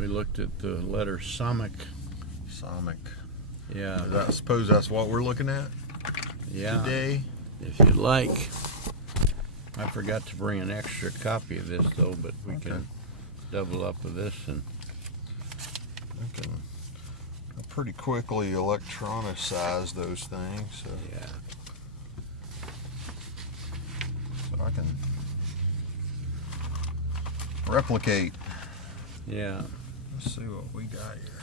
We looked at the letter Samech. Samech. Yeah. I suppose that's what we're looking at today. If you'd like. I forgot to bring an extra copy of this, though, but we can double up with this. And I can pretty quickly electronicize those things. So. Yeah. So I can replicate. Yeah. Let's see what we got here.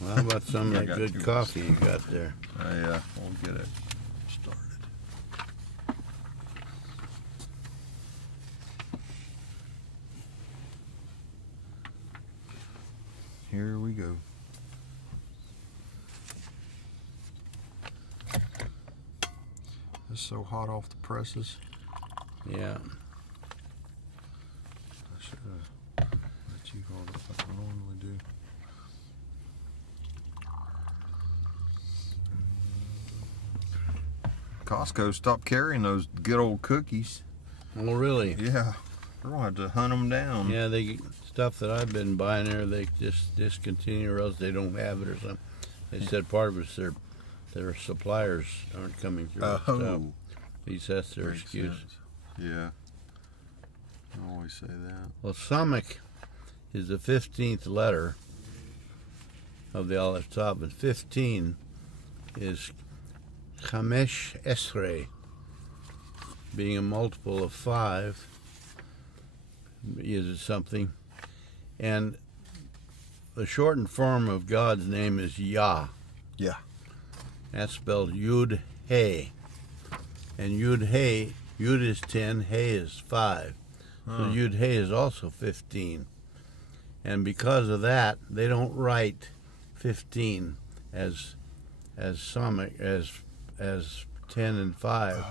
Well, how about some of that good coffee you got there? We'll get it started. Here we go. It's so hot off the presses. Yeah. I should have let you hold it like I normally do. Costco stopped carrying those good old cookies. Oh, really? Yeah. We're going to have to hunt them down. Yeah, stuff that I've been buying there, they just discontinue or else they don't have it or something. They said part of it's their suppliers aren't coming through. At least that's their excuse. Sense. Yeah. I always say that. Well, Samech is the 15th letter of the alphabet, and 15 is Samech Esrei, being a multiple of 5 is something. And the shortened form of God's name is Yah. Yeah. That's spelled Yud He. And Yud He, Yud is 10, He is 5. So Yud He is also 15. And because of that, they don't write 15 as Samech, as 10 and 5.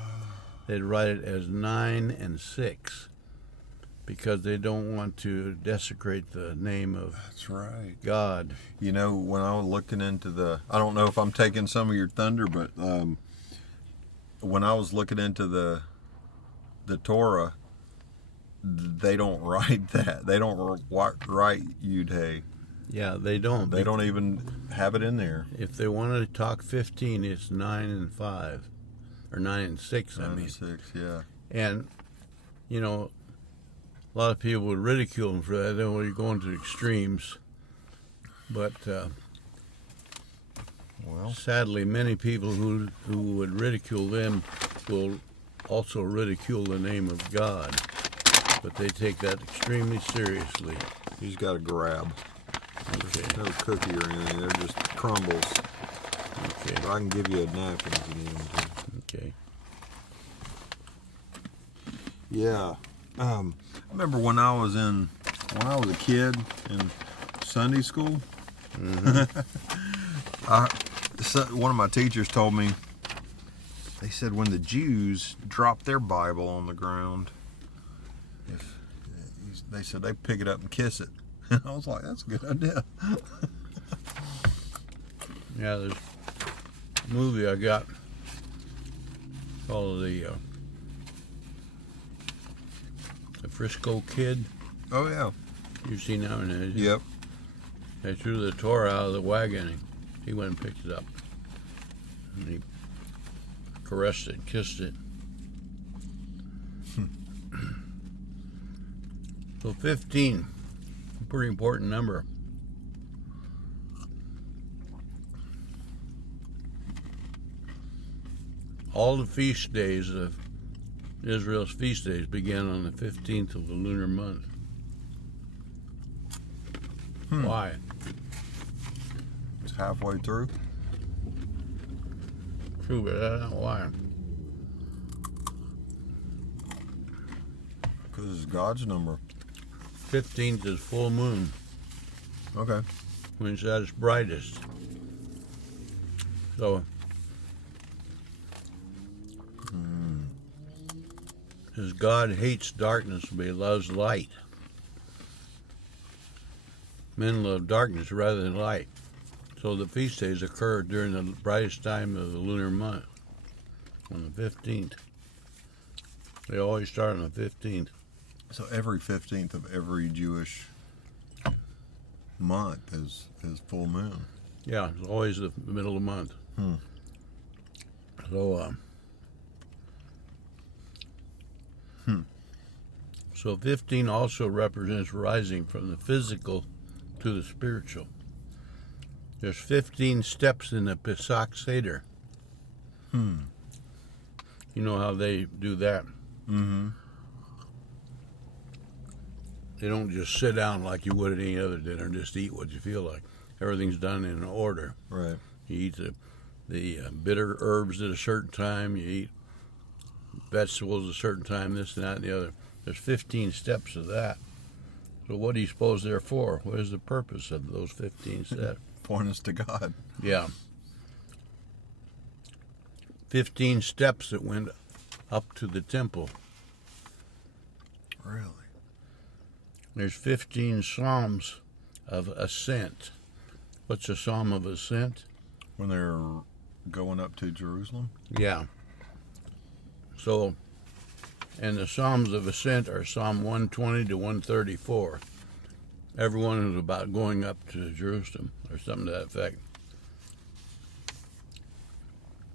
They'd write it as 9 and 6. Because they don't want to desecrate the name of God. You know, when I was looking into I don't know if I'm taking some of your thunder, but when I was looking into the Torah, they don't write that. They don't write Yud Hey. Yeah, they don't. They don't even have it in there. If they wanted to talk 15, it's 9 and 5. Or 9 and 6, 9 and 6, yeah. And, you know, a lot of people would ridicule him for that. Well, you're going to extremes. But sadly, many people who would ridicule them will also ridicule the name of God. But they take that extremely seriously. He's got a grab. Okay. There's no cookie or anything. They're just crumbles. Okay. But I can give you a napkin if you need them to. Okay. Yeah. I remember when I was a kid in Sunday school. One of my teachers told me, they said when the Jews dropped their Bible on the ground, they said they pick it up and kiss it. And I was like, that's a good idea. Yeah, there's a movie I got called the Frisco Kid. Oh, yeah. You've seen that one, haven't you? Yep. They threw the Torah out of the wagon and he went and picked it up. And he caressed it, kissed it. So 15, a pretty important number. All the feast days of Israel's feast days began on the 15th of the lunar month. Why? It's halfway through. True, but I don't know why. Because it's God's number. 15th is full moon. Okay. When it's at its brightest. So, as God hates darkness, but he loves light. Men love darkness rather than light. So the feast days occur during the brightest time of the lunar month, on the 15th. They always start on the 15th. So every 15th of every Jewish month is full moon. Yeah, it's always the middle of the month. So, so 15 also represents rising from the physical to the spiritual. There's 15 steps in the Pesach Seder. You know how they do that? Mm-hmm. They don't just sit down like you would at any other dinner and just eat what you feel like. Everything's done in an order. Right. You eat the bitter herbs at a certain time. You eat vegetables at a certain time, this and that and the other. There's 15 steps of that. So what do you suppose they're for? What is the purpose of those 15 steps? Point us to God. Yeah. 15 steps that went up to the temple. Really? There's 15 psalms of ascent. What's a psalm of ascent? When they're going up to Jerusalem? Yeah. So, and the psalms of ascent are Psalm 120 to 134. Every one is about going up to Jerusalem, or something to that effect.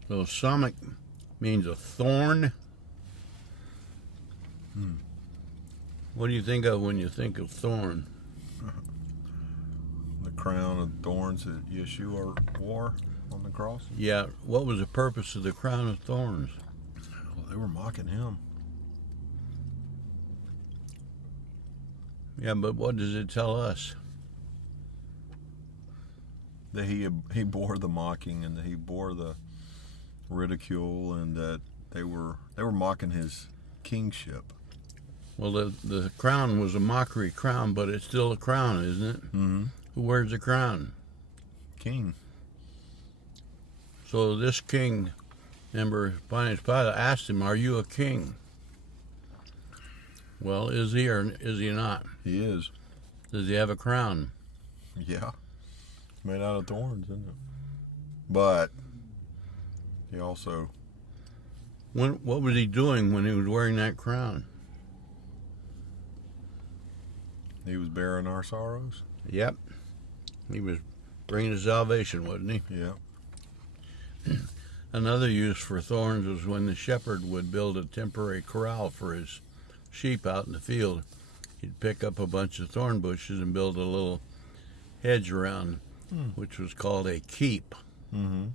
So Samech means a thorn. What do you think of when you think of thorn? The crown of thorns that Yeshua wore on the cross? Yeah, what was the purpose of the crown of thorns? Well, they were mocking him. Yeah, but what does it tell us? That he bore the mocking and that he bore the ridicule and that they were mocking his kingship. Well, the crown was a mockery crown, but it's still a crown, isn't it? Mm-hmm. Who wears the crown? King. So this king, remember, Pontius Pilate asked him, "Are you a king?" Well, is he or is he not? He is. Does he have a crown? Yeah. Made out of thorns, isn't it? But he also... What was he doing when he was wearing that crown? He was bearing our sorrows? Yep. He was bringing salvation, wasn't he? Yeah. Another use for thorns was when the shepherd would build a temporary corral for his sheep out in the field. He'd pick up a bunch of thorn bushes and build a little hedge around, which was called a keep. Mm-hmm.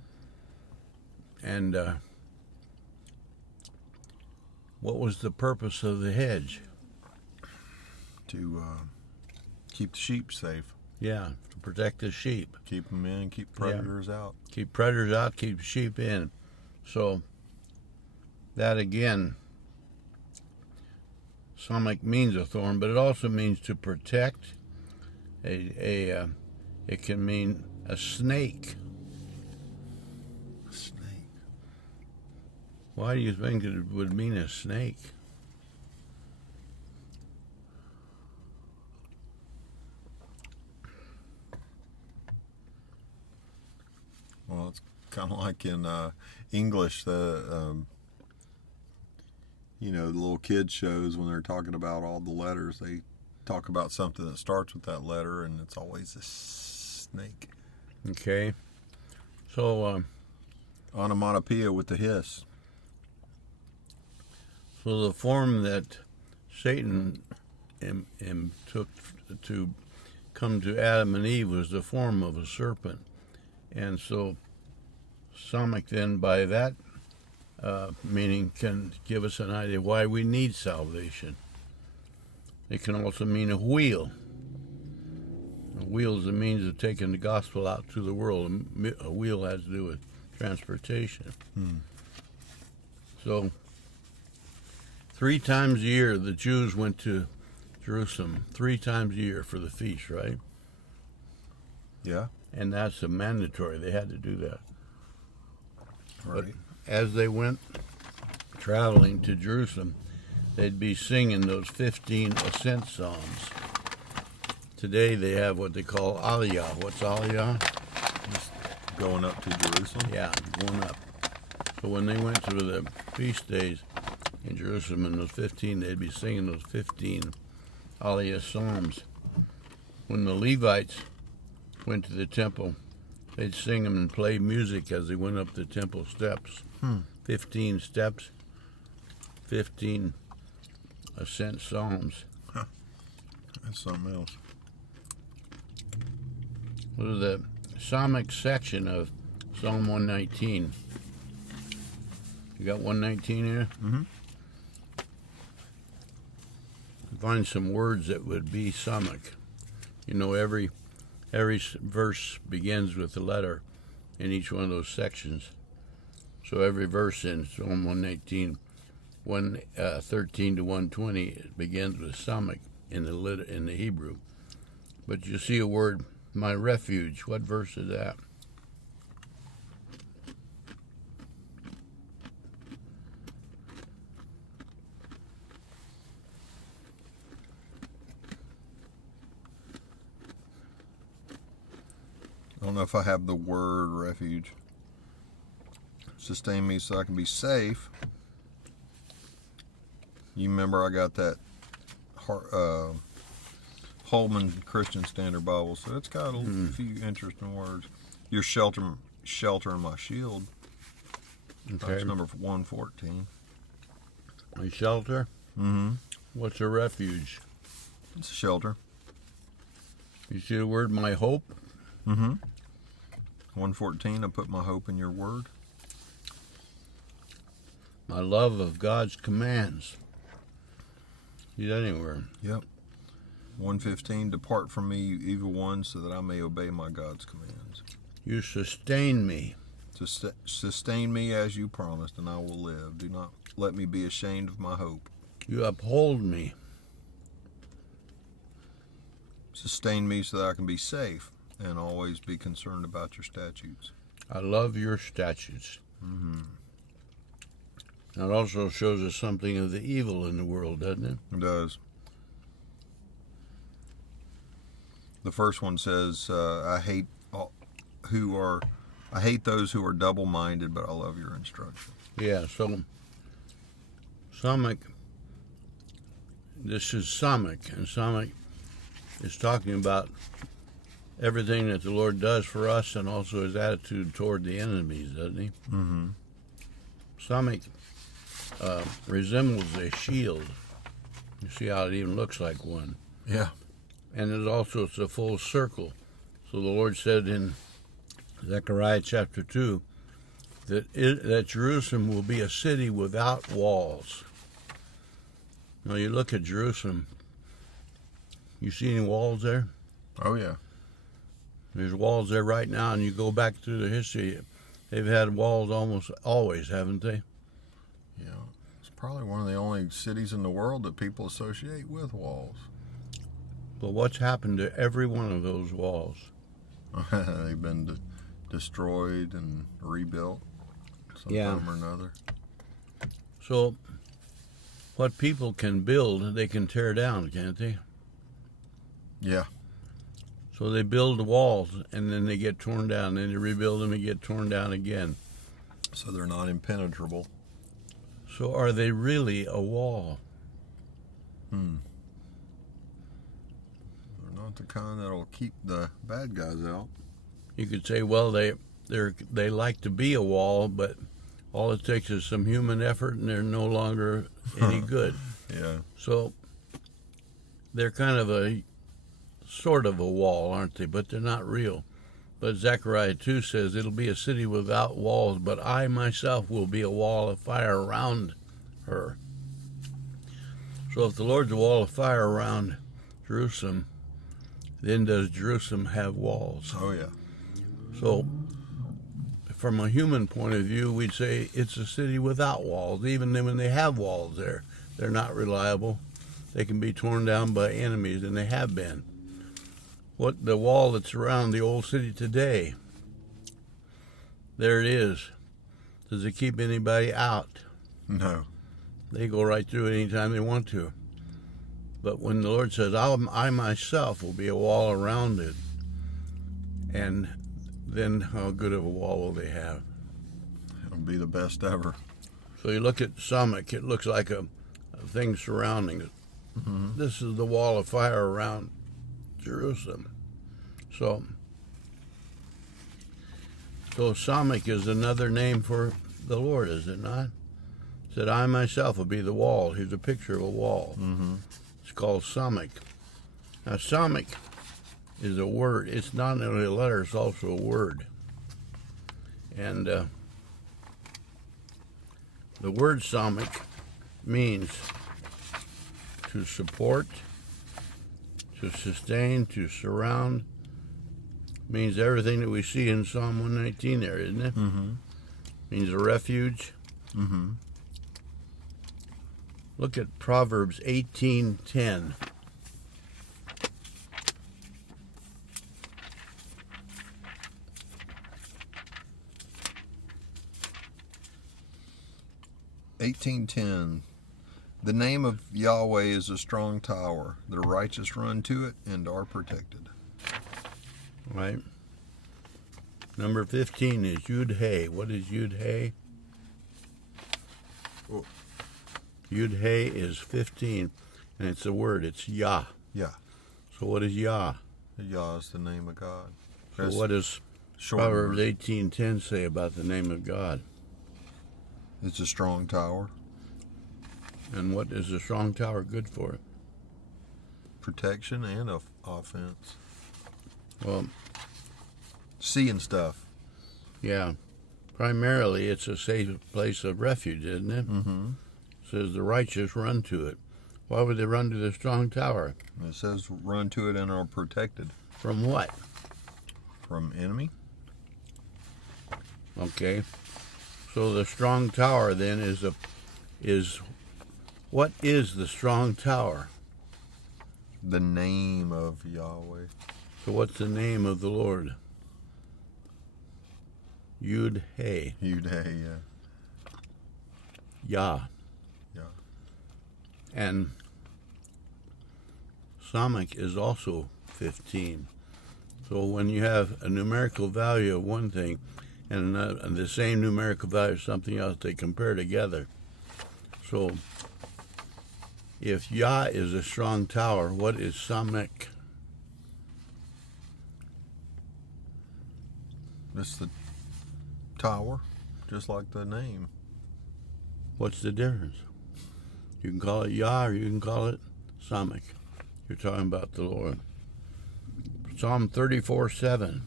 And what was the purpose of the hedge? To keep the sheep safe. Yeah, to protect the sheep. Keep them in, keep predators out. Keep predators out, keep sheep in. So that again, Samech means a thorn, but it also means to protect. It can mean a snake. A snake. Why do you think it would mean a snake? Well, it's kind of like in English, the the little kids shows when they're talking about all the letters, they talk about something that starts with that letter, and it's always a snake. Okay. So, Onomatopoeia with the hiss. so the form that Satan took to come to Adam and Eve was the form of a serpent. And so Samech then, by that meaning, can give us an idea why we need salvation. It can also mean a wheel. A wheel is a means of taking the gospel out to the world. A wheel has to do with transportation. So 3 times a year the Jews went to Jerusalem, 3 times a year for the feast, right? Yeah. And that's a mandatory. They had to do that. Right. But as they went traveling to Jerusalem, they'd be singing those 15 ascent psalms. Today they have what they call Aliyah. What's Aliyah? Just going up to Jerusalem? Yeah, going up. So when they went to the feast days in Jerusalem in those 15, they'd be singing those 15 Aliyah psalms. When the Levites went to the temple, they'd sing them and play music as they went up the temple steps. 15 steps, 15 ascent psalms. That's something else. What is the Samech section of Psalm 119? You got 119 here? Mm-hmm. Find some words that would be Samech. You know, every verse begins with a letter in each one of those sections. So every verse in Psalm 119, 113 to 120, it begins with Samech in the Hebrew. But you see a word, my refuge. What verse is that? I don't know if I have the word refuge. Sustain me so I can be safe. You remember I got that Holman Christian Standard Bible, so it's got a few interesting words. Your shelter and my shield. Okay. That's number 114. A shelter? Mm-hmm. What's a refuge? It's a shelter. You see the word my hope? Mm-hmm. 114, I put my hope in your word. My love of God's commands. See that anywhere? Yep. 115, depart from me, you evil ones, so that I may obey my God's commands. You sustain me. Sustain me as you promised, and I will live. Do not let me be ashamed of my hope. You uphold me. Sustain me so that I can be safe and always be concerned about your statutes. I love your statutes. Mm-hmm. That also shows us something of the evil in the world, doesn't it? It does. The first one says, I hate those who are double-minded, but I love your instruction. Yeah, so Samech, this is Samech, and Samech is talking about everything that the Lord does for us and also his attitude toward the enemies, doesn't he? Mm-hmm. Samech resembles a shield. You see how it even looks like one. Yeah. And it's a full circle. So the Lord said in Zechariah chapter 2 that Jerusalem will be a city without walls. Now you look at Jerusalem, you see any walls there? Oh, yeah. There's walls there right now, and you go back through the history, they've had walls almost always, haven't they? Yeah. It's probably one of the only cities in the world that people associate with walls. But what's happened to every one of those walls? They've been destroyed and rebuilt sometime or another. So what people can build, they can tear down, can't they? Yeah. So they build the walls, and then they get torn down, and they rebuild them and get torn down again. So they're not impenetrable. So are they really a wall? They're not the kind that'll keep the bad guys out. You could say, well, they like to be a wall, but all it takes is some human effort, and they're no longer any good. Yeah. So they're kind of a sort of a wall, aren't they? But they're not real. But Zechariah 2 says it'll be a city without walls, but I myself will be a wall of fire around her. So if the Lord's a wall of fire around Jerusalem, then does Jerusalem have walls? Oh, yeah. So from a human point of view, we'd say it's a city without walls. Even when they have walls there, they're not reliable. They can be torn down by enemies, and they have been. What the wall that's around the old city today, there it is. Does it keep anybody out? No. They go right through it anytime they want to. But when the Lord says, I myself will be a wall around it, and then how good of a wall will they have? It'll be the best ever. So you look at Samech, it looks like a thing surrounding it. Mm-hmm. This is the wall of fire around Jerusalem. So So Samech is another name for the Lord, is it not? It said, I myself will be the wall. Here's a picture of a wall. Mm-hmm. It's called Samech. Now, Samech is a word. It's not only a letter, it's also a word. And the word Samech means to support, to sustain, to surround. Means everything that we see in Psalm 119 there, isn't it? Mm-hmm. Means a refuge. Mm-hmm. Look at Proverbs 18:10. The name of Yahweh is a strong tower. The righteous run to it and are protected. Right. Number 15 is Yud-Hey. What is Yud-Hey? Oh. Yud-Hey is 15, and it's a word. It's Yah. Yeah. So what is Yah? Yah is the name of God. So what does Proverbs 18:10 say about the name of God? It's a strong tower. And what is a strong tower good for? Protection and offense. Well, Seeing stuff. yeah. Primarily, it's a safe place of refuge, isn't it? Mm-hmm. It says the righteous run to it. Why would they run to the strong tower? It says run to it and are protected. From what? From enemy. Okay. So the strong tower then is what is the strong tower? The name of Yahweh. So what's the name of the Lord? Yud-Hey. Yud-Hey, Yah. Yeah. And Samech is also 15. So when you have a numerical value of one thing and the same numerical value of something else, they compare together. So if Yah is a strong tower, what is Samech? It's the tower, just like the name. What's the difference? You can call it Yah or you can call it Samech. You're talking about the Lord. Psalm 34:7.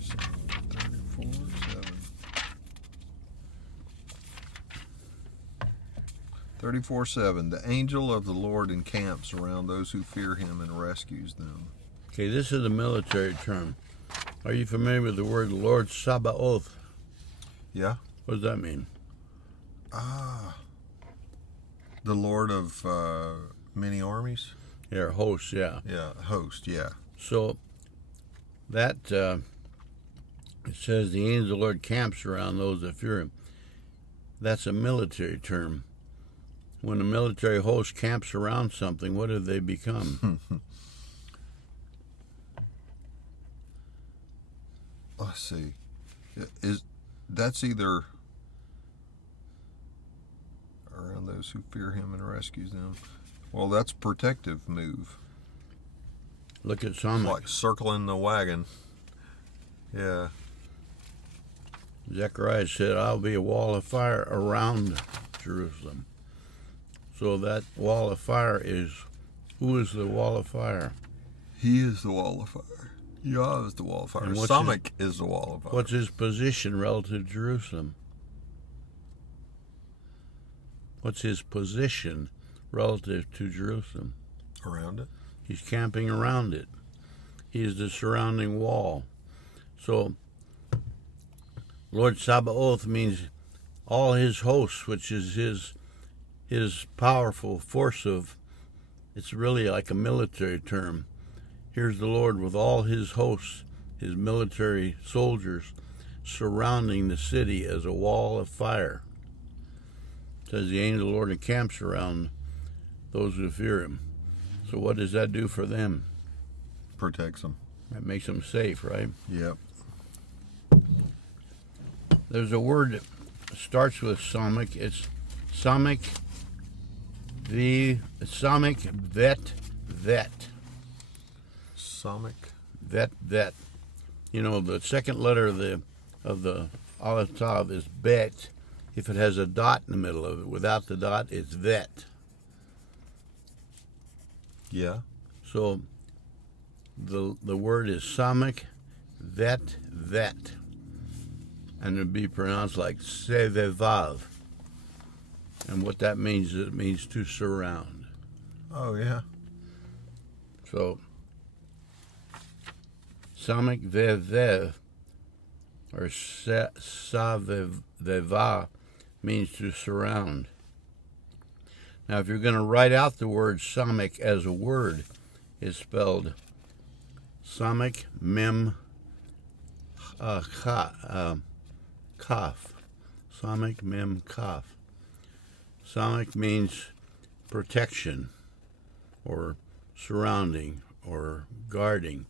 Psalm 34:7. The angel of the Lord encamps around those who fear him and rescues them. Okay, this is a military term. Are you familiar with the word Lord Sabaoth? Yeah. What does that mean? The Lord of many armies. Yeah, host, yeah. Yeah, host. Yeah. So that it says the angel of the Lord camps around those that fear him. That's a military term. When a military host camps around something, what do they become? Let's see. That's either around those who fear him and rescues them. Well, that's protective move. Look at Samech. Like circling the wagon. Yeah. Zechariah said, I'll be a wall of fire around Jerusalem. So that wall of fire is, who is the wall of fire? He is the wall of fire. Yah is the wall of fire. And what's Samech is the wall of fire. What's his position relative to Jerusalem? What's his position relative to Jerusalem? Around it? He's camping around it. He's the surrounding wall. So, Lord Sabaoth means all his hosts, which is his powerful force of, it's really like a military term. Here's the Lord with all his hosts, his military soldiers, surrounding the city as a wall of fire. It says the angel of the Lord encamps around those who fear him. So what does that do for them? Protects them. That makes them safe, right? Yep. There's a word that starts with Samech. It's Samech, vet. Samech. Vet. You know, the second letter of the Aleph Tav is bet. If it has a dot in the middle of it, without the dot, it's vet. Yeah. So the word is Samech, vet, and it'd be pronounced like sevevav. And what that means is it means to surround. Oh, yeah. So Samech vevev or saveva means to surround. Now, if you're going to write out the word Samech as a word, it's spelled Samech mem kaf. Samech mem kaf. Samech means protection or surrounding or guarding.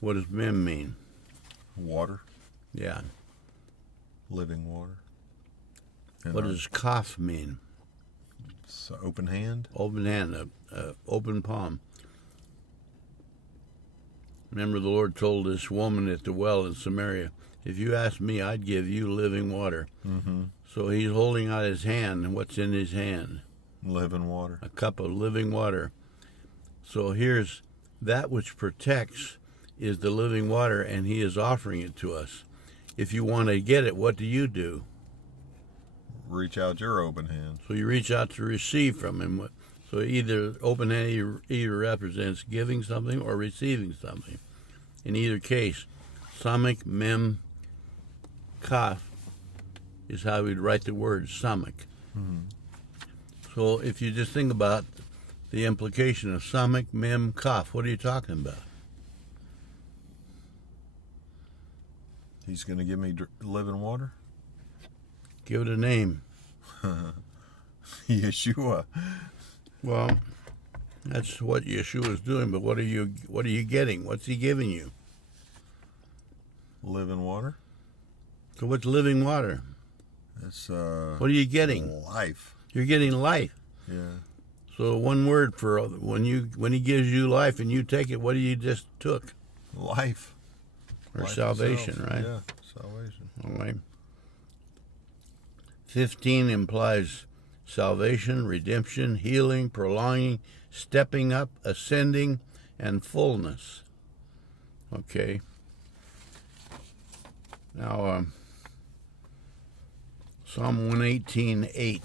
What does mem mean? Water. Yeah. Living water. And What does kaf mean? it's open hand. Open hand, open palm. Remember, the Lord told this woman at the well in Samaria, if you ask me, I'd give you living water. Mm-hmm. So he's holding out his hand, and what's in his hand? Living water. A cup of living water. So here's that which protects is the living water, and he is offering it to us. If you want to get it, what do? Reach out your open hand. So you reach out to receive from him. So either open hand either represents giving something or receiving something. In either case, Samech mem kaf is how we'd write the word Samech. Mm-hmm. So if you just think about the implication of Samech mem kaf, what are you talking about? He's going to give me living water? Give it a name. Yeshua. Well, that's what Yeshua is doing, but what are you getting? What's he giving you? Living water? So what's living water? It's What are you getting? life. You're getting life. Yeah. So one word for when he gives you life and you take it, what do you just took? Life. Or Life salvation, itself. right? Yeah, salvation. All right. 15 implies salvation, redemption, healing, prolonging, stepping up, ascending, and fullness. Okay. Now, Psalm 118:8.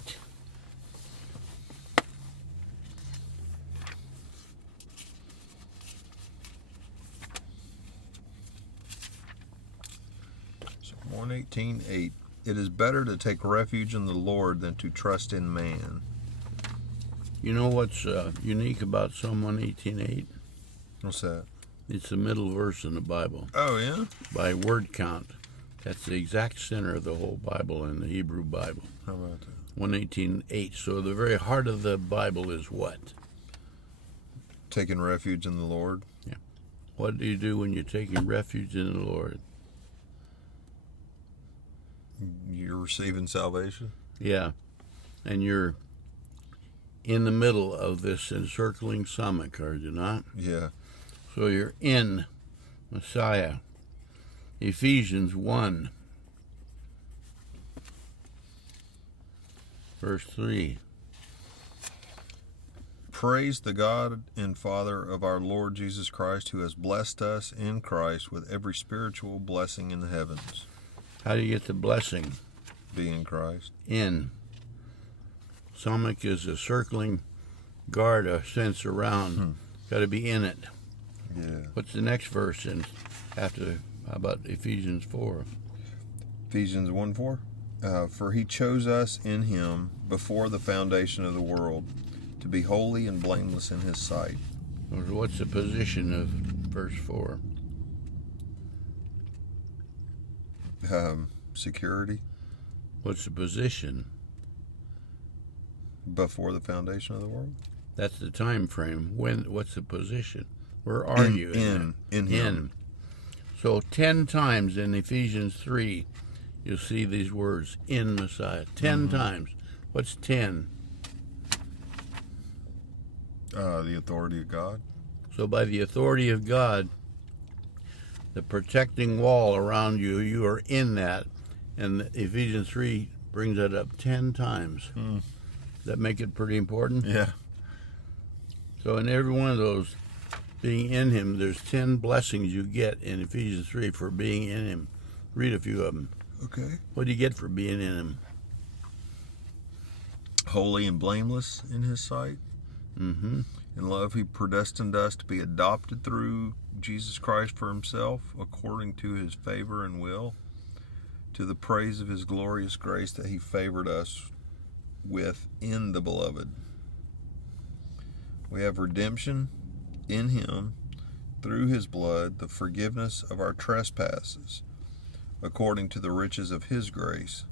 Psalm 118:8. It is better to take refuge in the Lord than to trust in man. You know what's unique about Psalm 118:8? What's that? It's the middle verse in the Bible. Oh, yeah? By word count. That's the exact center of the whole Bible in the Hebrew Bible. How about that? 118:8. So the very heart of the Bible is what? Taking refuge in the Lord. Yeah. What do you do when you're taking refuge in the Lord? You're receiving salvation. Yeah. And you're in the middle of this encircling Samech, are you not? Yeah. So you're in Messiah. Ephesians 1, verse 3. Praise the God and Father of our Lord Jesus Christ, who has blessed us in Christ with every spiritual blessing in the heavens. How do you get the blessing? Be in Christ. In. Samech is a circling guard, a sense around. Got to be in it. Yeah. What's the next verse in after? How about Ephesians 4? Ephesians 1:4. For he chose us in him before the foundation of the world to be holy and blameless in his sight. What's the position of verse 4? Security. What's the position? Before the foundation of the world. That's the time frame. What's the position? Where are you? In him. So 10 times in Ephesians 3, you'll see these words, in Messiah. 10 times. What's 10? The authority of God. So by the authority of God, the protecting wall around you. You are in that. And Ephesians 3 brings that up 10 times. That make it pretty important? Yeah. So in every one of those, being in him, there's 10 blessings you get in Ephesians 3 for being in him. Read a few of them. Okay. What do you get for being in him? Holy and blameless in his sight. Mm-hmm. In love, he predestined us to be adopted through Jesus Christ for himself, according to his favor and will, to the praise of his glorious grace that he favored us with in the beloved. We have redemption in him through his blood, the forgiveness of our trespasses, according to the riches of his grace,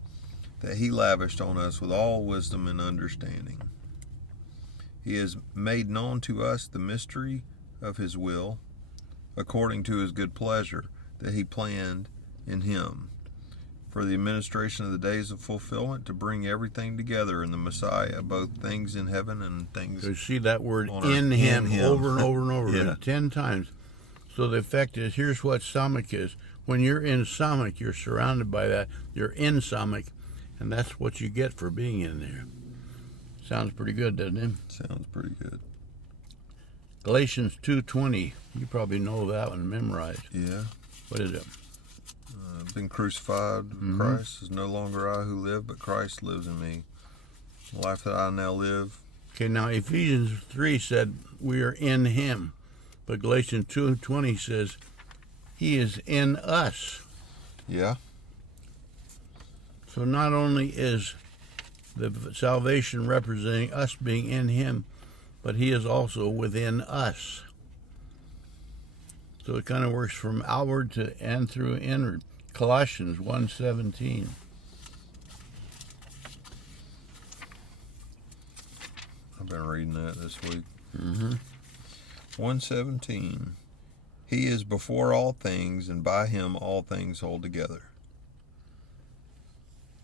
that he lavished on us with all wisdom and understanding. He has made known to us the mystery of his will, according to his good pleasure, that he planned in him, for the administration of the days of fulfillment, to bring everything together in the Messiah, both things in heaven and things So you see that word on in earth. him, In him. over and over and over Yeah. 10 times. So the effect is, here's what Samech is. When you're in Samech, you're surrounded by that. You're in Samech, and that's what you get for being in there. Sounds pretty good, doesn't it? Sounds pretty good. Galatians 2:20. You probably know that one memorized. Yeah. What is it? I've been crucified with Christ. It's no longer I who live, but Christ lives in me. The life that I now live. Okay, now Ephesians 3 said we are in him. But Galatians 2:20 says he is in us. Yeah. So not only is the salvation representing us being in him, but he is also within us. So it kind of works from outward to and through inward. Colossians 1:17. I've been reading that this week. Mm-hmm. 1:17. He is before all things, and by him all things hold together.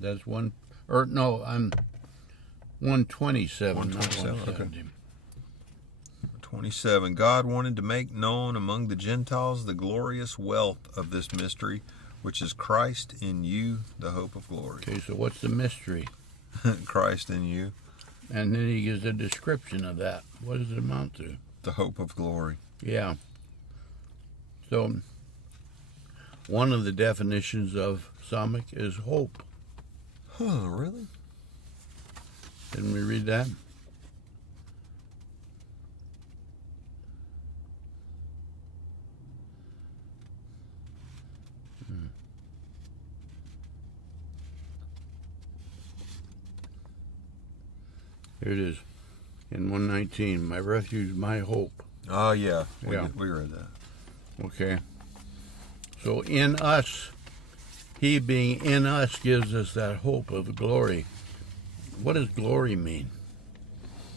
That's one, or no, I'm 127, not 127, 170. 27. God wanted to make known among the Gentiles the glorious wealth of this mystery, which is Christ in you, the hope of glory. Okay, so what's the mystery? Christ in you, And then he gives a description of that. What does it amount to? the hope of glory. Yeah. So one of the definitions of Samech is hope. Huh, really? Didn't we read that? Here it is. In 119, my refuge, my hope. Oh, yeah. Yeah. We read that. Okay. So in us, he being in us gives us that hope of glory. What does glory mean?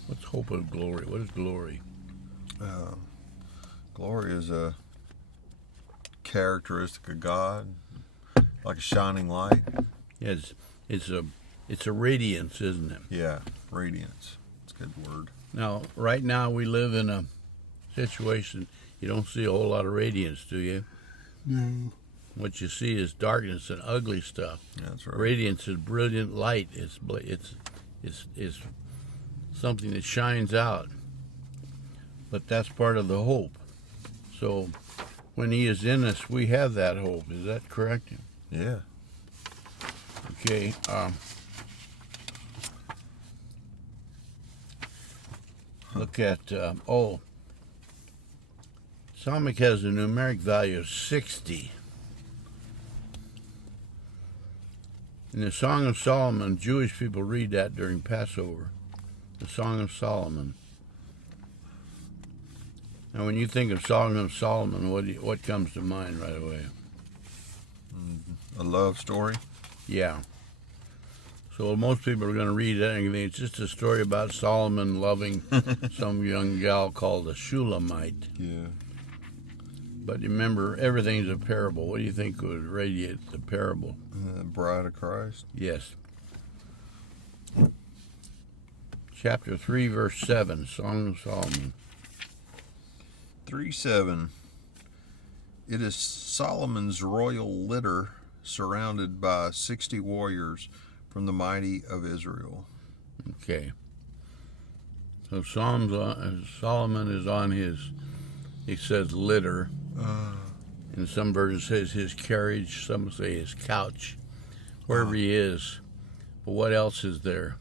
What's hope of glory? What is glory? Glory is a characteristic of God, like a shining light. Yes, it's a radiance, isn't it? Yeah, radiance. It's a good word. Now, right now we live in a situation you don't see a whole lot of radiance, do you? No. What you see is darkness and ugly stuff. That's right. Radiance is brilliant light. It's something that shines out. But that's part of the hope. So when he is in us, we have that hope. Is that correct? Yeah. Okay. Look at, Samech has a numeric value of 60. In the Song of Solomon, Jewish people read that during Passover. The Song of Solomon. Now, when you think of Song of Solomon, what comes to mind right away? A love story. Yeah. So most people are going to read that and think it's just a story about Solomon loving some young gal called a Shulamite. Yeah. But remember, everything's a parable. What do you think would radiate the parable? Bride of Christ. Yes. Chapter 3, verse 7, Song of Solomon. 3:7. It is Solomon's royal litter surrounded by 60 warriors from the mighty of Israel. Okay. So Solomon is on his, he says, litter. In some versions says his carriage, some say his couch, wherever he is. But what else is there?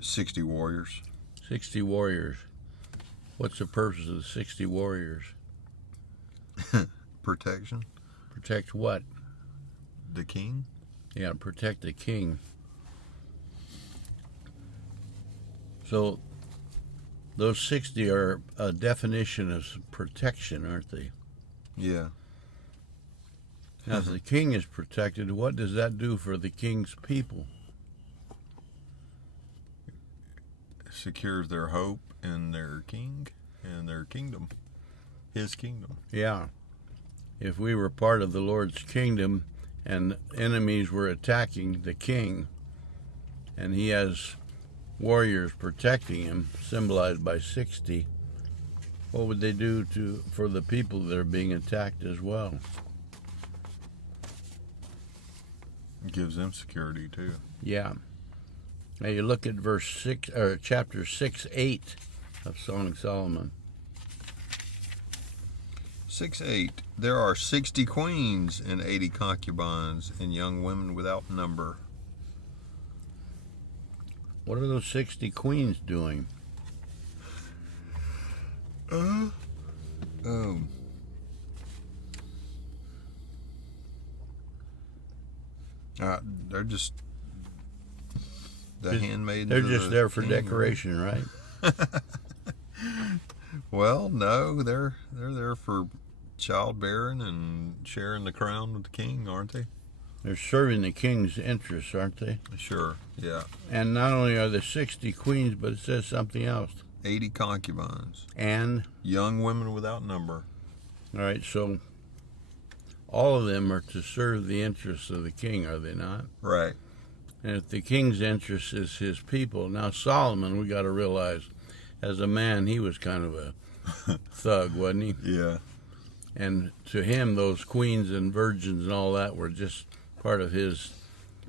60 warriors. 60 warriors. What's the purpose of the 60 warriors? Protection. Protect what? The king. Yeah, protect the king. So those 60 are a definition of protection, aren't they? Yeah. Now, if the king is protected, what does that do for the king's people? Secures their hope in their king and their kingdom. His kingdom. Yeah. If we were part of the Lord's kingdom and enemies were attacking the king, and he has warriors protecting him, symbolized by 60, what would they do for the people that are being attacked as well? It gives them security too. Yeah. Now you look at verse 6, or chapter 6:8 of Song of Solomon. 6:8. There are 60 queens and 80 concubines and young women without number. What are those 60 queens doing? They're just the handmaids. They're just there for decoration, right? Well, no, they're there for childbearing and sharing the crown with the king, aren't they? They're serving the king's interests, aren't they? Sure, yeah. And not only are there 60 queens, but it says something else. 80 concubines. And? Young women without number. All right, so all of them are to serve the interests of the king, are they not? Right. And if the king's interest is his people, now Solomon, we got to realize, as a man, he was kind of a thug, wasn't he? Yeah. And to him, those queens and virgins and all that were just part of his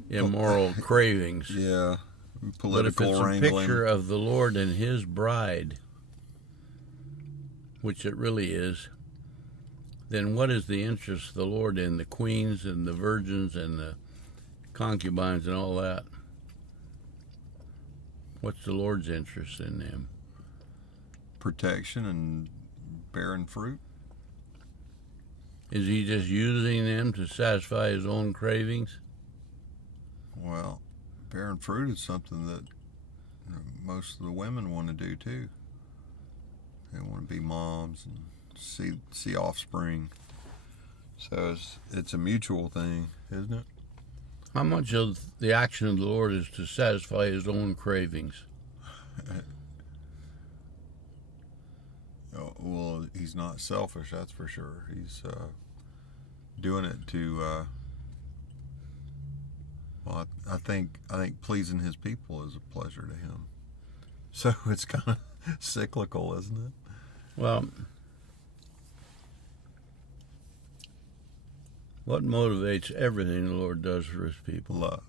immoral cravings. Yeah. Political but if it's wrangling. a picture of the Lord and his bride, which it really is, then what is the interest of the Lord in the queens and the virgins and the concubines and all that? What's the Lord's interest in them? Protection and bearing fruit. Is he just using them to satisfy his own cravings? Well, bearing fruit is something that most of the women want to do too. They want to be moms and see offspring. So it's a mutual thing, isn't it? How much of the action of the Lord is to satisfy his own cravings? Well, he's not selfish, that's for sure. He's doing it to. Well, I think pleasing his people is a pleasure to him. So it's kind of cyclical, isn't it? Well, what motivates everything the Lord does for his people? Love.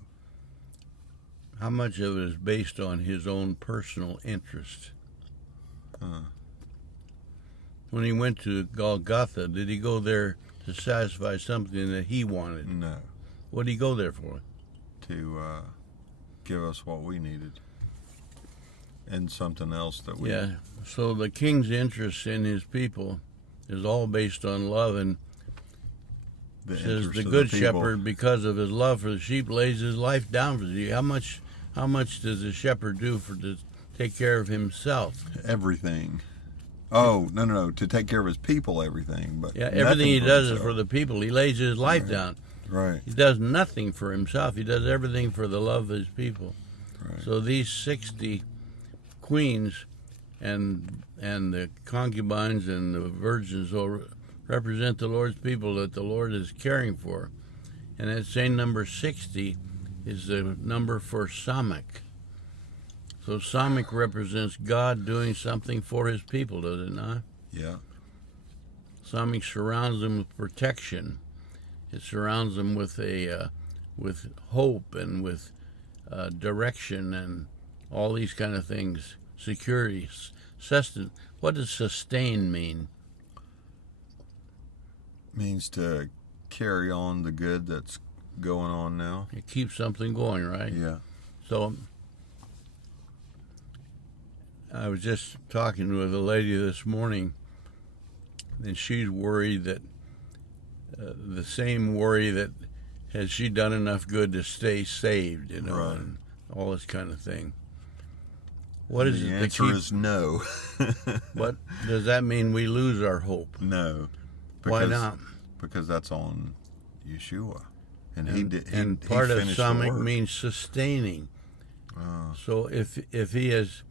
How much of it is based on his own personal interest? When he went to Golgotha, did he go there to satisfy something that he wanted? No. What did he go there for? To give us what we needed. And something else that we... Yeah, so the king's interest in his people is all based on love, and says the good shepherd, because of his love for the sheep, lays his life down for the sheep. How much does the shepherd do to take care of himself? Everything. Oh, no, to take care of his people, everything. But yeah, everything he does is for the people. He lays his life down. Right. He does nothing for himself. He does everything for the love of his people. Right. So these 60 queens and the concubines and the virgins will represent the Lord's people that the Lord is caring for. And that same number 60 is the number for Samech. So Samech represents God doing something for his people, does it not? Yeah. Samech surrounds them with protection. It surrounds them with with hope and with direction and all these kind of things. Security, sustenance. What does sustain mean? Means to carry on the good that's going on now. It keeps something going, right? Yeah. So I was just talking with a lady this morning, and she's worried that the same worry that has she done enough good to stay saved, you know, Right. and all this kind of thing. What is The it that answer is no. What does that mean? We lose our hope? No. Why not? Because that's on Yeshua, and he And, did. He, and he part of finished the Samech work. means sustaining. So if he is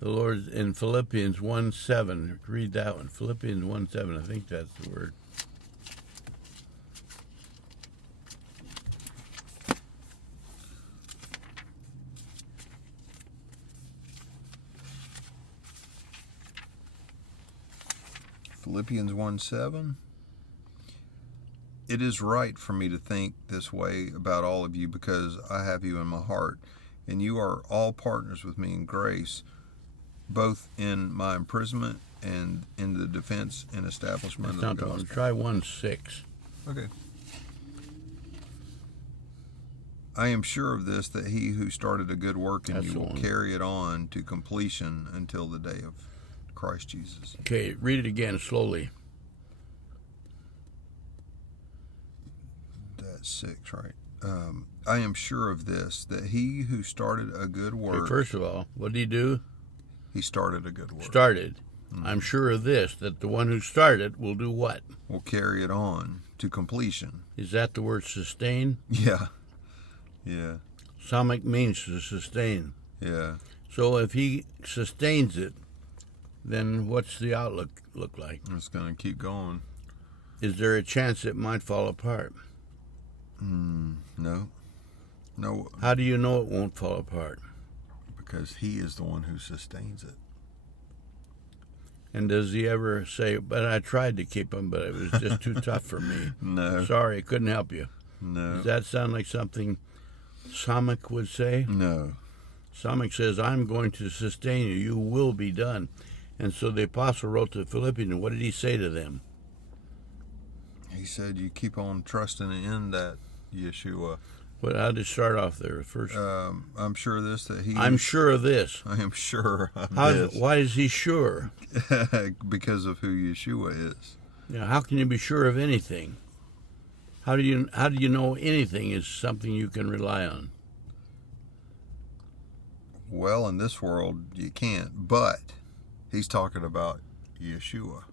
the Lord in Philippians 1:7, read that one. Philippians 1:7, I think that's the word. Philippians 1:7. It is right for me to think this way about all of you because I have you in my heart, and you are all partners with me in grace, both in my imprisonment and in the defense and establishment That's of not the the one. gospel. Try 1:6. Okay. I am sure of this, that he who started a good work in That's you the will one. carry it on to completion until the day of Christ Jesus. Okay, read it again slowly. That's 6, right? I am sure of this, that he who started a good Okay, work, first of all, what did he do? he started a good work, Started. I'm sure of this, that the one who started will do what? will carry it on to completion. Is that the word sustain? Yeah. Yeah. Samech means to sustain. Yeah. So if he sustains it, then what's the outlook look like? It's going to keep going. Is there a chance it might fall apart? No. No, How do you know it won't fall apart? because he is the one who sustains it. And does he ever say, but I tried to keep him, but it was just too tough for me. No. Sorry, I couldn't help you. No. Does that sound like something Samech would say? No. Samech says, I'm going to sustain you. You will be done. And so the apostle wrote to the Philippians, what did he say to them? He said you keep on trusting in that Yeshua. How did it start off there? First, I'm sure of this, that he... I'm sure of this. I am sure of How, this. why is he sure? Because of who Yeshua is. You know, how can you be sure of anything? How do you know anything is something you can rely on? Well, in this world, you can't, but he's talking about Yeshua.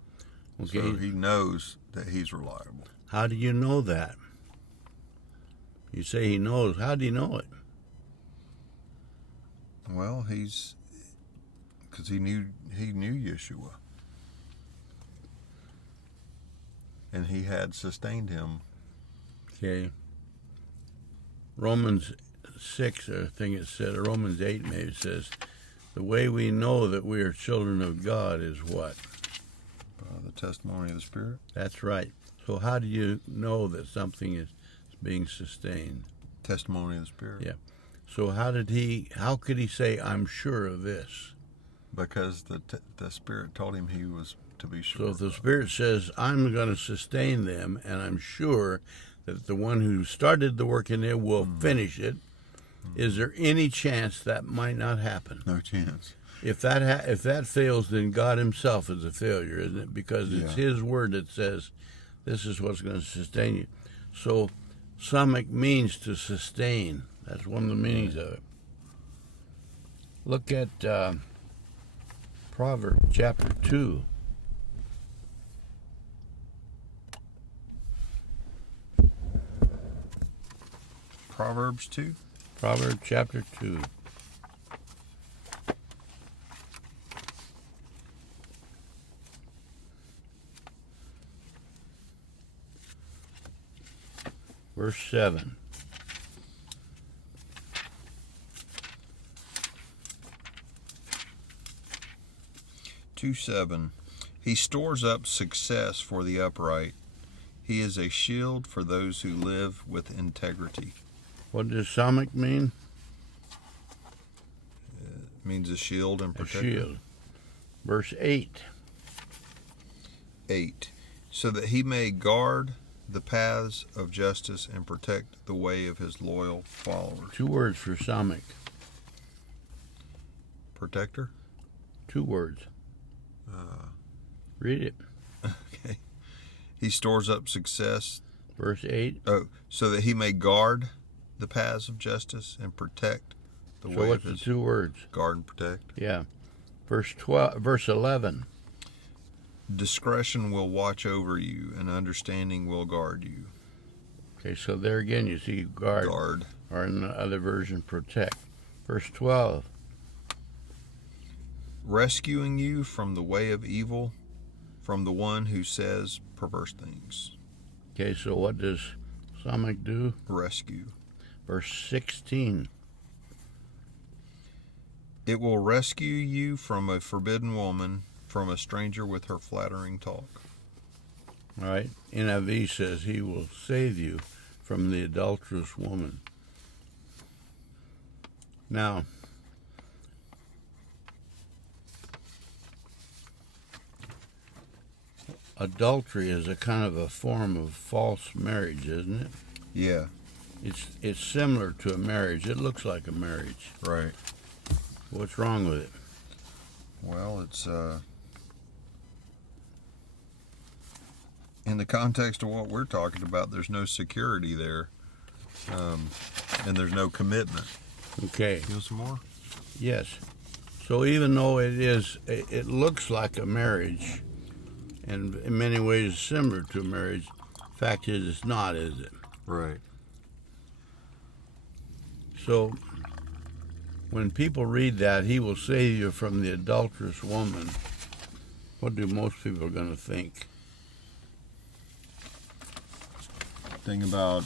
Okay. So he knows that he's reliable. How do you know that? You say he knows. How do you know it? Well, because he knew Yeshua. And he had sustained him. Okay. Romans 6, I think it said, or Romans 8 maybe, it says, the way we know that we are children of God is what? The testimony of the Spirit. That's right. So how do you know that something is being sustained? Testimony of the Spirit. Yeah. So how could he say, I'm sure of this? Because the Spirit told him he was to be sure. So if the of. Spirit says, I'm going to sustain them, and I'm sure that the one who started the work in them will finish it, is there any chance that might not happen? No chance. If that fails, then God himself is a failure, isn't it? Because it's his word that says this is what's going to sustain you. So Samech means to sustain. That's one of the meanings of it. Look at Proverbs chapter 2. Proverbs 2. Proverbs chapter 2. Verse 7. Two 7. He stores up success for the upright. He is a shield for those who live with integrity. What does Samech mean? It means a shield and A protector. shield. Verse 8. 8. So that he may guard the paths of justice and protect the way of his loyal followers. 2 words for Samech. Protector? 2 words. Read it. Okay. He stores up success. Verse 8. Oh, so that he may guard the paths of justice and protect the So way what's of the his 2 words? guard and protect. Yeah. Verse 11. Discretion will watch over you, and understanding will guard you. Okay, so there again you see guard. Or in the other version, protect. Verse 12. Rescuing you from the way of evil, from the one who says perverse things. Okay, so what does Samech do? Rescue. Verse 16. It will rescue you from a forbidden woman, from a stranger with her flattering talk. All right. NIV says he will save you from the adulterous woman. Now, adultery is a kind of a form of false marriage, isn't it? Yeah, It's similar to a marriage. It looks like a marriage. right. What's wrong with it? Well, it's in the context of what we're talking about, there's no security there, and there's no commitment. Okay. You want some more? Yes. So even though it looks like a marriage, and in many ways similar to a marriage, fact is it's not, is it? Right. So when people read that, he will save you from the adulterous woman, what do most people going to think? Thing about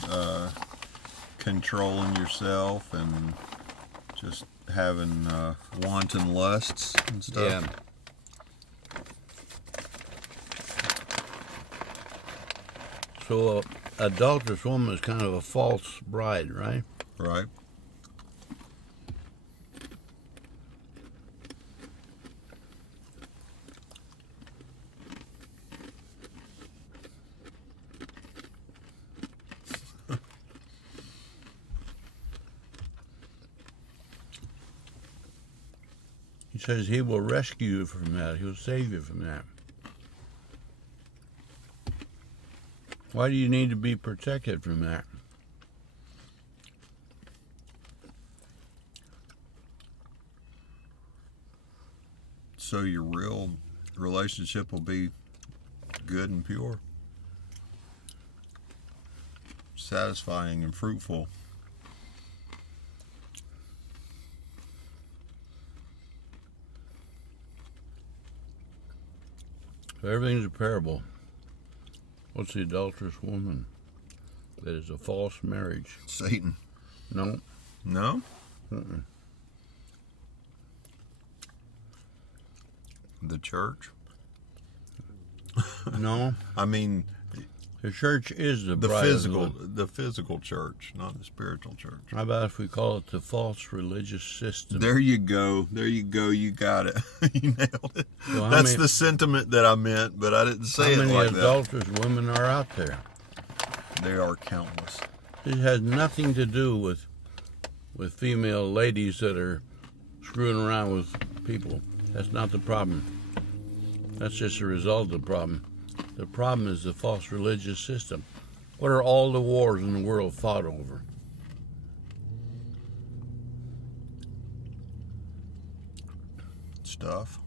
controlling yourself and just having wanton lusts and stuff. Yeah. So a adulterous woman is kind of a false bride, right? Right. He says he will rescue you from that. He'll save you from that. Why do you need to be protected from that? So your real relationship will be good and pure, satisfying and fruitful. So everything's a parable. What's the adulterous woman? That is a false marriage. Satan. No. No? Mm-mm. The church? No. I mean, The church is the the bride physical, of the Lord. the physical church, not the spiritual church. How about if we call it the false religious system? There you go. There you go. You got it. You nailed it. So how That's many- the sentiment that I meant, but I didn't say How it many like that. adulterous women are out there? There are countless. It has nothing to do with female ladies that are screwing around with people. That's not the problem. That's just a result of the problem. The problem is the false religious system. What are all the wars in the world fought over? Stuff.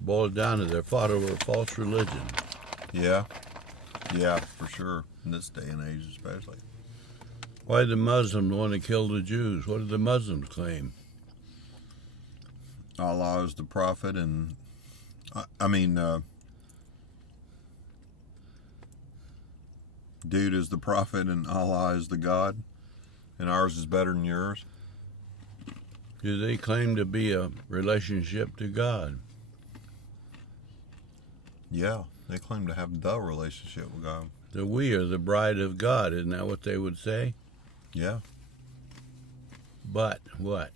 Boil it down to they're fought over a false religion. Yeah. Yeah, for sure. In this day and age, especially. Why did the Muslims want to kill the Jews? What did the Muslims claim? Allah is the prophet, and dude is the prophet, and Allah is the God, and ours is better than yours. Do they claim to be a relationship to God? Yeah, they claim to have the relationship with God. That we are the bride of God, isn't that what they would say? Yeah, But what?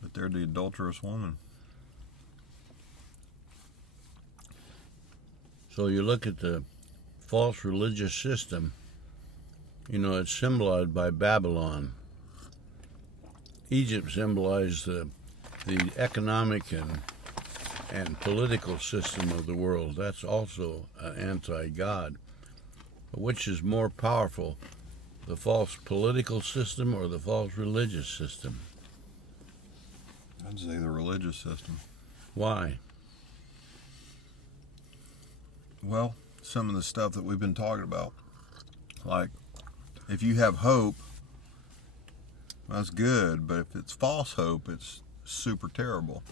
but they're the adulterous woman. So you look at the false religious system, it's symbolized by Babylon. Egypt symbolized the economic and political system of the world. That's also anti-God. Which is more powerful, the false political system or the false religious system? I'd say the religious system. Why? Well, some of the stuff that we've been talking about. Like, if you have hope, that's good, but if it's false hope, it's super terrible.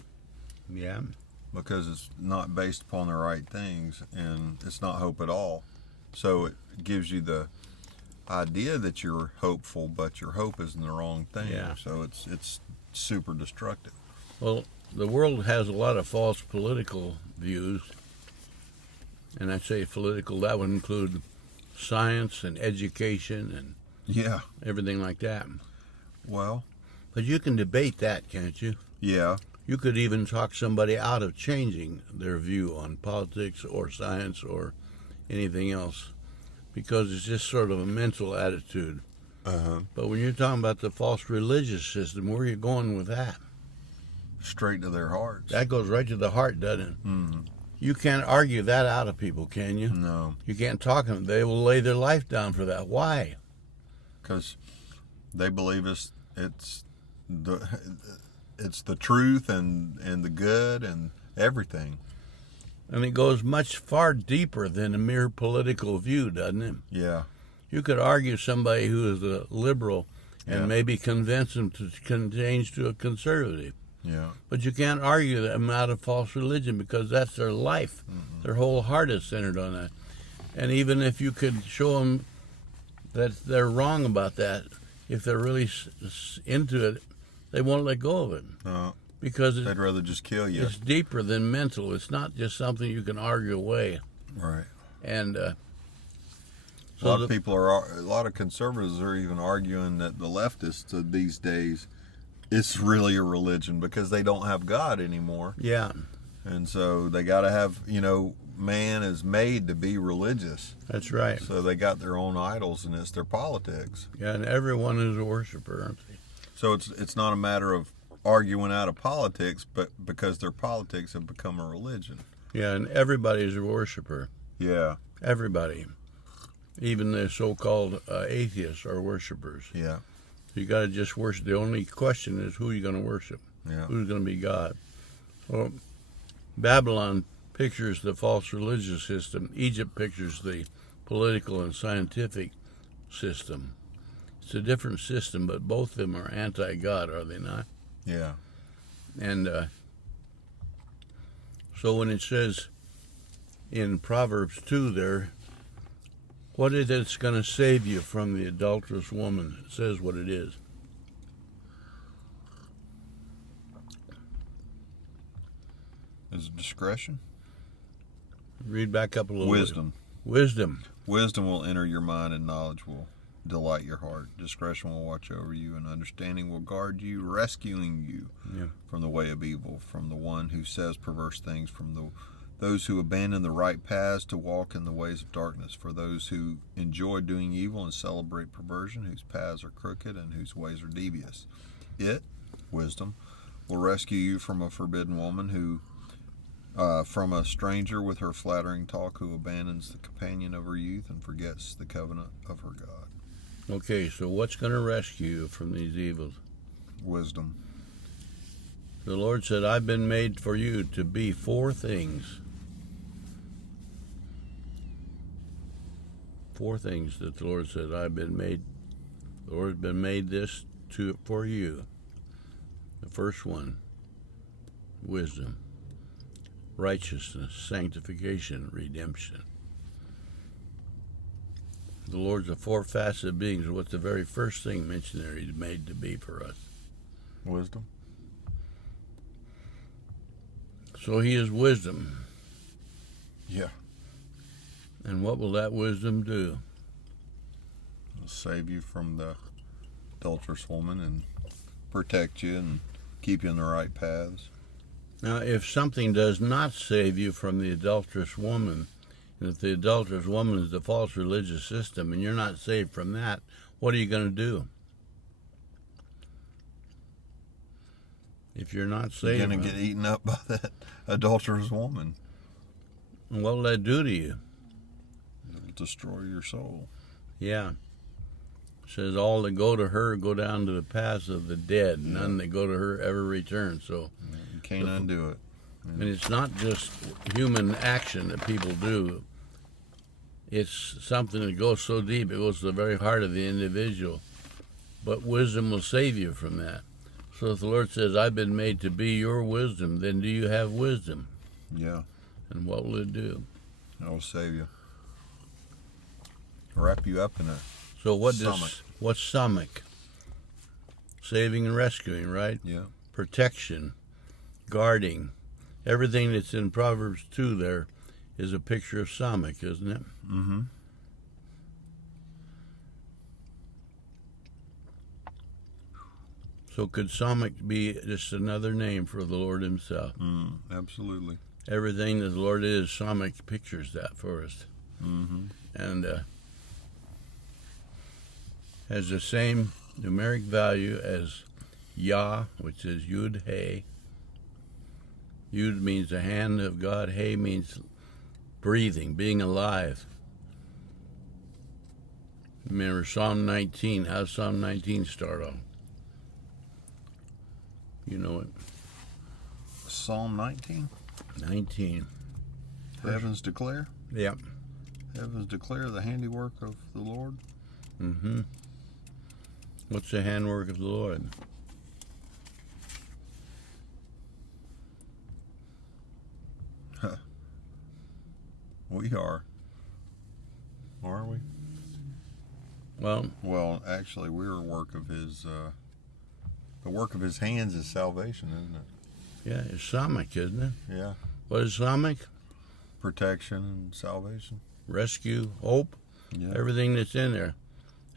Yeah. Because it's not based upon the right things, and it's not hope at all. So it gives you the idea that you're hopeful, but your hope is in the wrong thing. Yeah. So it's super destructive. Well, the world has a lot of false political views, and I say political, that would include science and education and Yeah. everything like that. Well, But you can debate that, can't you? yeah. You could even talk somebody out of changing their view on politics or science or anything else, because it's just sort of a mental attitude. Uh-huh. But when you're talking about the false religious system, where are you going with that? Straight to their hearts. That goes right to the heart, doesn't it? Mm-hmm. You can't argue that out of people, can you? No, You can't talk them. They will lay their life down for that. Why? because they believe it's the truth and the good and everything. And it goes much far deeper than a mere political view, doesn't it? Yeah. You could argue somebody who is a liberal and Yeah. maybe convince them to change to a conservative. Yeah. But you can't argue them out of false religion because that's their life. Mm-hmm. Their whole heart is centered on that. And even if you could show them that they're wrong about that, if they're really into it, they won't let go of it. Because They'd rather just kill you. it's deeper than mental. It's not just something you can argue away. Right. And A lot of people a lot of conservatives are even arguing that the leftists of these days, it's really a religion because they don't have God anymore. yeah, And so they got to have, man is made to be religious. that's right. So they got their own idols and it's their politics. Yeah, and everyone is a worshiper, aren't they? So it's not a matter of arguing out of politics, but because their politics have become a religion. Yeah, and everybody's a worshiper. Yeah. Everybody. Even the so-called atheists are worshipers. Yeah. You got to just worship. The only question is who you're going to worship. Yeah. Who's going to be God? Well, Babylon pictures the false religious system. Egypt pictures the political and scientific system. It's a different system, but both of them are anti-God, are they not? Yeah. And so when it says in Proverbs 2 there, what is it that's going to save you from the adulterous woman? It says what it is. Is it discretion? Read back up a little Wisdom. bit. Wisdom. Wisdom will enter your mind and knowledge will delight your heart. Discretion will watch over you and understanding will guard you, rescuing you from the way of evil, from the one who says perverse things, from those who abandon the right paths to walk in the ways of darkness, for those who enjoy doing evil and celebrate perversion, whose paths are crooked and whose ways are devious. It, wisdom, will rescue you from a forbidden woman from a stranger with her flattering talk who abandons the companion of her youth and forgets the covenant of her God. Okay, so what's going to rescue you from these evils? Wisdom. The Lord said, I've been made for you to be four things. Four things that the Lord said, the Lord's been made this for you. The first one, wisdom, righteousness, sanctification, redemption. The Lord's a four-faceted being, so what's the very first thing mentioned there he's made to be for us? Wisdom. So he is wisdom. Yeah. And what will that wisdom do? It'll save you from the adulterous woman and protect you and keep you in the right paths. Now, if something does not save you from the adulterous woman, and if the adulterous woman is the false religious system and you're not saved from that, what are you going to do? If you're not saved, You're going to get eaten up by that adulterous woman. What will that do to you? It'll destroy your soul. Yeah. It says all that go to her go down to the paths of the dead. Yeah. None that go to her ever return. So You can't undo it. And it's not just human action that people do. It's something that goes so deep, it goes to the very heart of the individual. But wisdom will save you from that. So if the Lord says, I've been made to be your wisdom, then do you have wisdom? Yeah. And what will it do? It'll save you. Wrap you up in a So what's Samech? Saving and rescuing, right? Yeah. Protection, guarding. Everything that's in Proverbs 2 there is a picture of Samech, isn't it? Mm-hmm. So could Samech be just another name for the Lord himself? Absolutely. Everything that the Lord is, Samech pictures that for us. Mm-hmm. And has the same numeric value as Yah, which is Yud He. Yud means the hand of God. He means breathing, being alive. Remember Psalm 19. How does Psalm 19 start off? You know it. Psalm 19. 19. Heavens declare. Yeah. Heavens declare the handiwork of the Lord. Mm-hmm. What's the handwork of the Lord? We are. Are we? Well, actually, we're a work of His. The work of His hands is salvation, isn't it? yeah, it's Samech, isn't it? Yeah. What is Samech? Protection and salvation. Rescue, hope, Yeah. everything that's in there.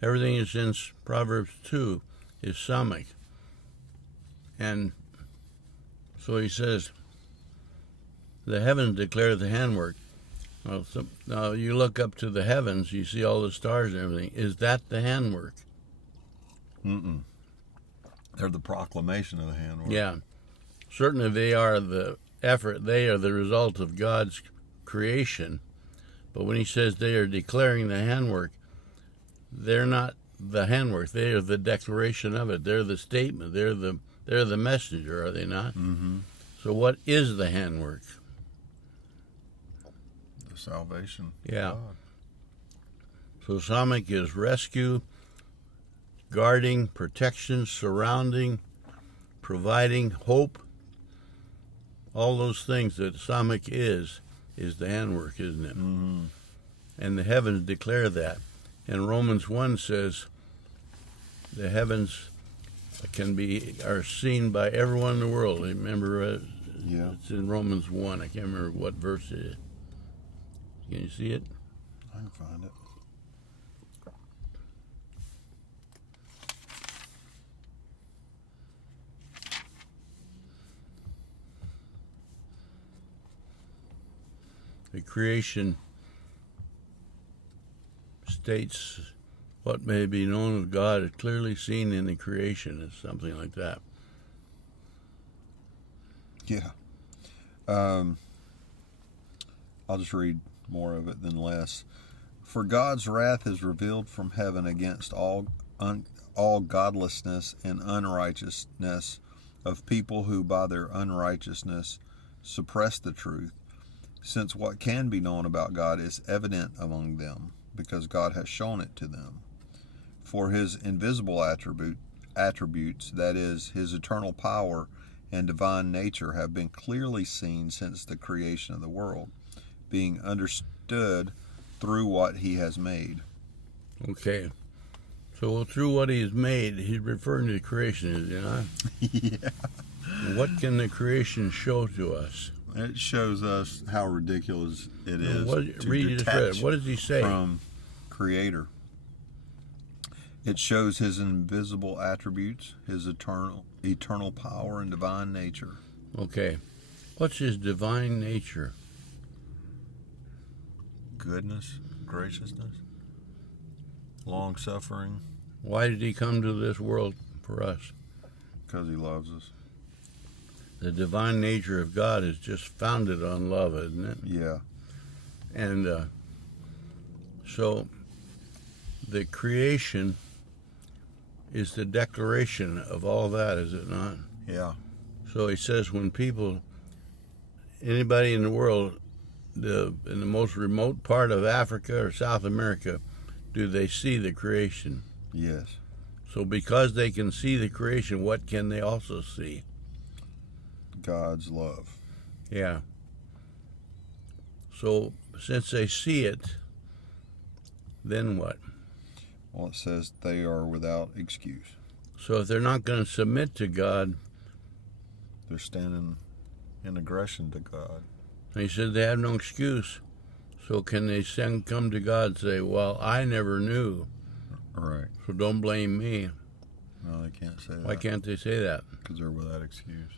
Everything that's in Proverbs 2 is Samech. And so he says, the heavens declare the handwork. Now you look up to the heavens, you see all the stars and everything. Is that the handwork? Mm-mm. They're the proclamation of the handwork. Yeah. Certainly they are the effort. They are the result of God's creation. But when he says they are declaring the handwork, they're not the handwork. They are the declaration of it. They're the statement. They're the messenger, are they not? Mm-hmm. So what is the handwork? The salvation. Yeah. Of God. So Samech is rescue, guarding, protection, surrounding, providing, hope. All those things that Samech is the handwork, isn't it? Mm-hmm. And the heavens declare that. And Romans 1 says the heavens are seen by everyone in the world. Remember, Yeah. it's in Romans 1. I can't remember what verse it is. Can you see it? I can find it. The creation states what may be known of God is clearly seen in the creation. It's something like that. Yeah. I'll just read more of it than less. For God's wrath is revealed from heaven against all godlessness and unrighteousness of people who by their unrighteousness suppress the truth, since what can be known about God is evident among them, because God has shown it to them. For his invisible attributes, that is, his eternal power and divine nature, have been clearly seen since the creation of the world, being understood through what he has made. Okay. So through what he's made, he's referring to the creation, is he not? Yeah. What can the creation show to us? It shows us how ridiculous it is to Read this read. detach What does he say? from Creator. It shows his invisible attributes, his eternal power and divine nature. Okay. What's his divine nature? Goodness, graciousness, long-suffering. Why did he come to this world for us? Because he loves us. The divine nature of God is just founded on love, isn't it? Yeah. And so the creation is the declaration of all that, is it not? Yeah. So he says when people, anybody in the world, in the most remote part of Africa or South America, do they see the creation? Yes. So because they can see the creation, what can they also see? God's love. Yeah. So since they see it, then what? Well, it says they are without excuse. So if they're not going to submit to God, They're standing in aggression to God. he said they have no excuse. So can they come to God and say, well, I never knew, Right. so don't blame me? No, they can't say that. Why can't they say that? Because they're without excuse.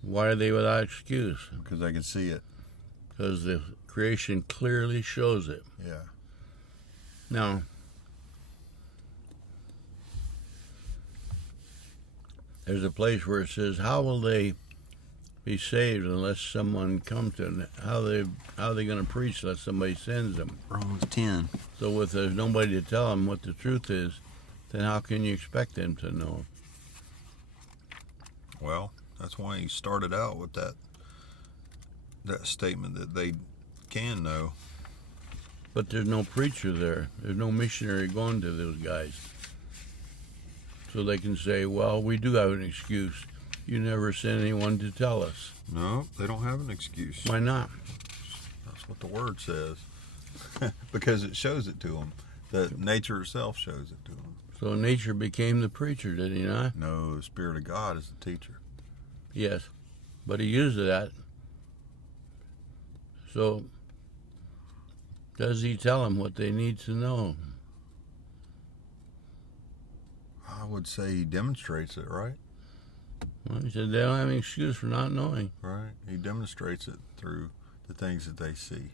Why are they without excuse? Because they can see it. Because the creation clearly shows it. Yeah. Now, there's a place where it says, how will they be saved unless someone comes to them? How are they going to preach unless somebody sends them? Romans 10. So if there's nobody to tell them what the truth is, then how can you expect them to know? Well, that's why he started out with that statement that they can know. But there's no preacher there. There's no missionary going to those guys. So they can say, well, we do have an excuse. You never sent anyone to tell us. No, they don't have an excuse. Why not? That's what the word says. Because it shows it to them. The nature itself shows it to them. So nature became the preacher, did he not? No, the Spirit of God is the teacher. Yes. But he used that. So does he tell them what they need to know? I would say he demonstrates it, right? Well, he said they don't have any excuse for not knowing. Right. He demonstrates it through the things that they see.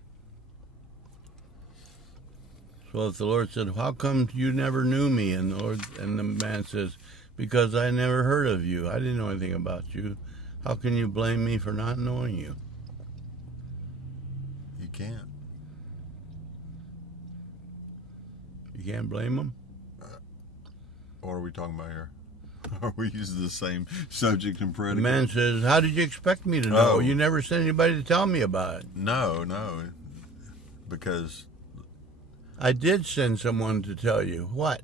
So if the Lord said, how come you never knew me? And the man says, because I never heard of you. I didn't know anything about you. How can you blame me for not knowing you? You can't. You can't blame him? What are we talking about here? Are we using the same subject and The predicate? man says, how did you expect me to know? Oh. You never sent anybody to tell me about it. No. Because I did send someone to tell you. What?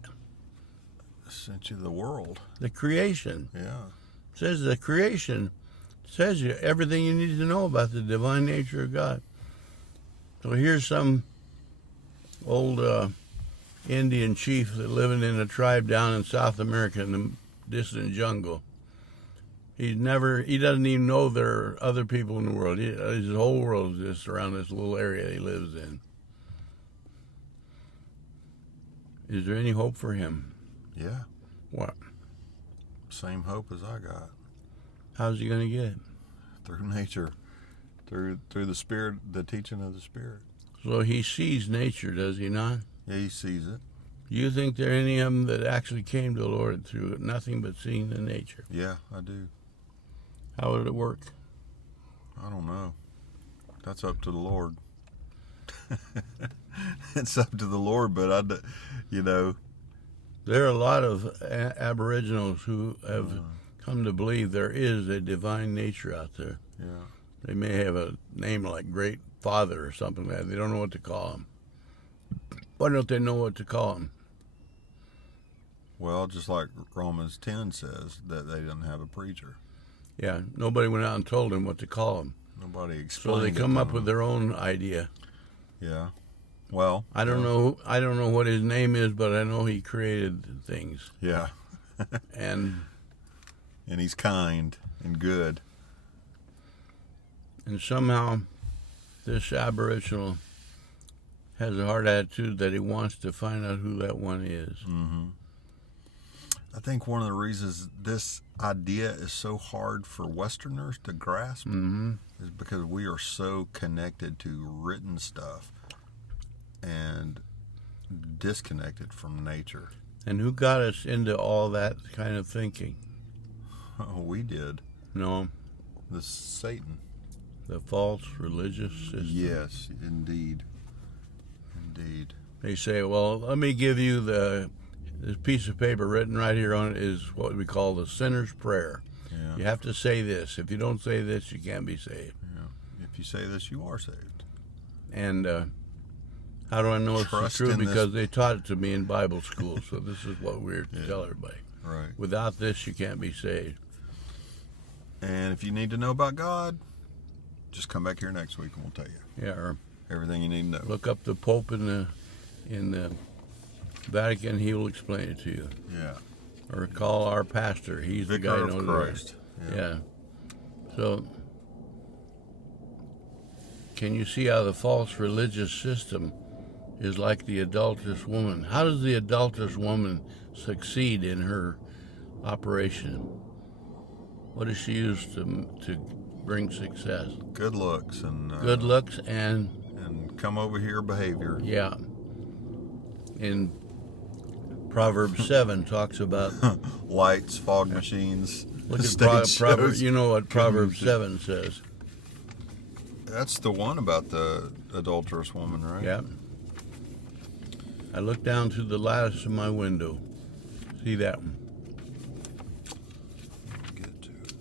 I sent you the world. The creation. Yeah. It says the creation says you everything you need to know about the divine nature of God. So here's some old Indian chief that living in a tribe down in South America in the distant jungle. He doesn't even know there are other people in the world. His whole world is just around this little area he lives in. Is there any hope for him? Yeah. What? Same hope as I got. How's he going to get it? Through nature. Through the Spirit, the teaching of the Spirit. So he sees nature, does he not? Yeah, he sees it. Do you think there are any of them that actually came to the Lord through nothing but seeing the nature? Yeah, I do. How would it work? I don't know. That's up to the Lord. It's up to the Lord, but There are a lot of aboriginals who have come to believe there is a divine nature out there. Yeah. They may have a name like Great Father or something like that. They don't know what to call him. Why don't they know what to call him? Well, just like Romans 10 says, that they didn't have a preacher. Yeah, nobody went out and told him what to call him. Nobody So explained they it come to up them. with their own idea. Yeah. Well, I don't know. I don't know what his name is, but I know he created things. Yeah. and he's kind and good. And somehow, this Aboriginal has a hard attitude that he wants to find out who that one is. Mm-hmm. I think one of the reasons this idea is so hard for Westerners to grasp is because we are so connected to written stuff and disconnected from nature. And who got us into all that kind of thinking? Oh, we did. No, The Satan. the false religious system. Yes, indeed. Indeed. They say, well, let me give you this piece of paper written right here on it is what we call the sinner's prayer. Yeah. You have to say this. If you don't say this, you can't be saved. Yeah. If you say this, you are saved. And how do I know it's Trust true? in this- Because they taught it to me in Bible school. So this is what we're to tell everybody. Right. Without this, you can't be saved. And if you need to know about God, just come back here next week and we'll tell you Yeah, or everything you need to know. look up the Pope in the Vatican. He will explain it to you. Yeah. Or call our pastor. He's the guy Vicar who of knows Christ. it. Yeah. So, can you see how the false religious system is like the adulterous woman? How does the adulterous woman succeed in her operation? What does she use to bring success? Good looks and Good looks and come over here behavior. yeah. In Proverbs 7 talks about Lights, fog machines, look at stage Proverbs. shows. You know what Proverbs 7 says? That's the one about the adulterous woman, right? Yeah. I look down through the lattice of my window. See that one? Get to it.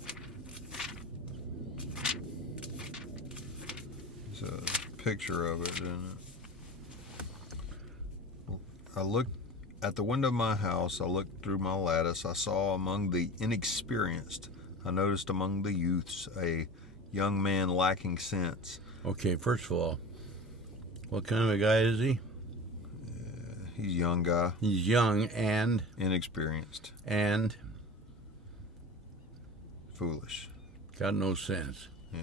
It's a picture of it, isn't it? I looked at the window of my house. I looked through my lattice. I saw among the inexperienced, I noticed among the youths, a young man lacking sense. Okay, first of all, what kind of a guy is he? He's a young guy, He's young and inexperienced, foolish. got no sense. Yeah.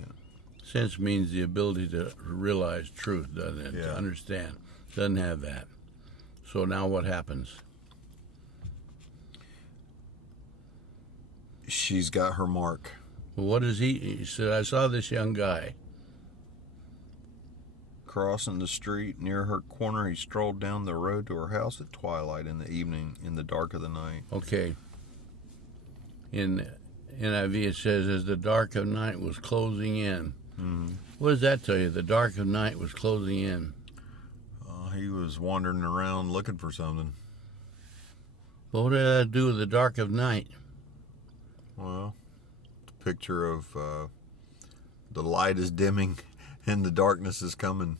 Sense means the ability to realize truth, doesn't it? Yeah. To understand. Doesn't have that. So now what happens? She's got her mark. Well, what is he? He said, I saw this young guy. Crossing the street near her corner, he strolled down the road to her house at twilight in the evening, in the dark of the night. Okay. In NIV it says, as the dark of night was closing in. Mm-hmm. What does that tell you? The dark of night was closing in. He was wandering around looking for something. Well, what did that do with the dark of night? Well, the picture of the light is dimming and the darkness is coming.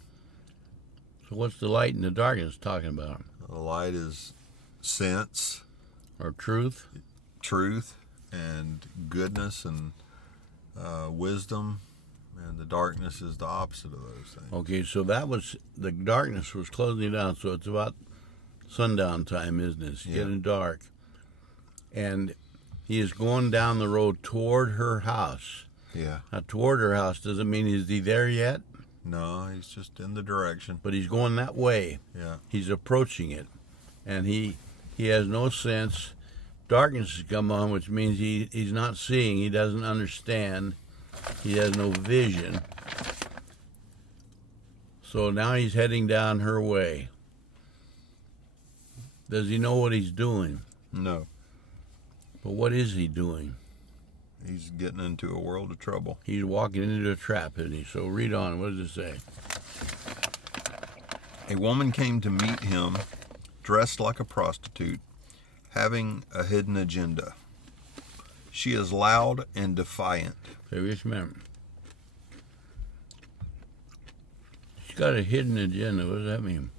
So what's the light and the darkness talking about? The light is sense, Or truth? truth, and goodness and wisdom, and the darkness is the opposite of those things. Okay, so that was, the darkness was closing down, so it's about sundown time, isn't it? It's getting dark. And he is going down the road toward her house. Yeah. Now, toward her house doesn't mean is he there yet, No, he's just in the direction. but he's going that way. Yeah. He's approaching it. And he has no sense. Darkness has come on, which means he's not seeing. He doesn't understand. He has no vision. So now he's heading down her way. Does he know what he's doing? No. But what is he doing? He's getting into a world of trouble. He's walking into a trap, isn't he? So read on. What does it say? A woman came to meet him, dressed like a prostitute, having a hidden agenda. She is loud and defiant. Say, just remember. She's got a hidden agenda. What does that mean?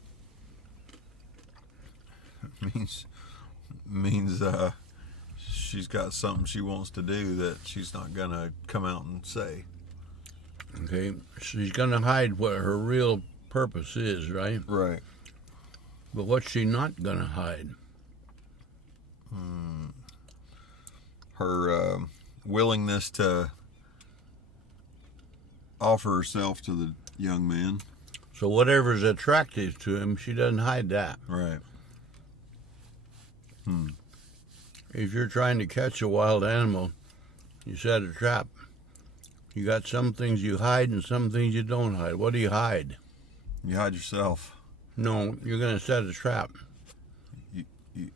means she's got something she wants to do that she's not gonna come out and say. Okay, she's going to hide what her real purpose is, right? Right. But what's she not going to hide? Her willingness to offer herself to the young man. So whatever's attractive to him, she doesn't hide that. Right. If you're trying to catch a wild animal, you set a trap. You got some things you hide and some things you don't hide. What do you hide? You hide yourself. No, you're going to set a trap. You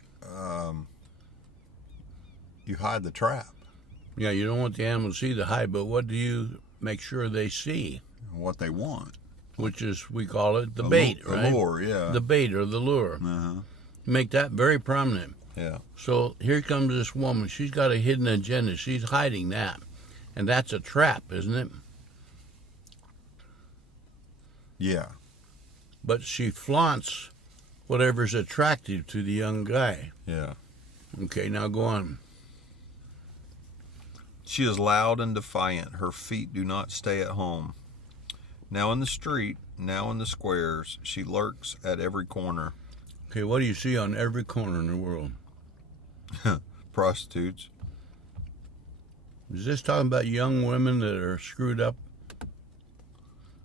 hide the trap. Yeah, you don't want the animal to see the hide, but what do you make sure they see? What they want. Which is, we call it the bait, right? The lure, yeah. The bait or the lure. Uh-huh. Make that very prominent. Yeah. So here comes this woman. She's got a hidden agenda. She's hiding that. And that's a trap, isn't it? Yeah. But she flaunts whatever's attractive to the young guy. Yeah. Okay, now go on. She is loud and defiant. Her feet do not stay at home. Now in the street, now in the squares, she lurks at every corner. Okay, what do you see on every corner in the world? Prostitutes. Is this talking about young women that are screwed up?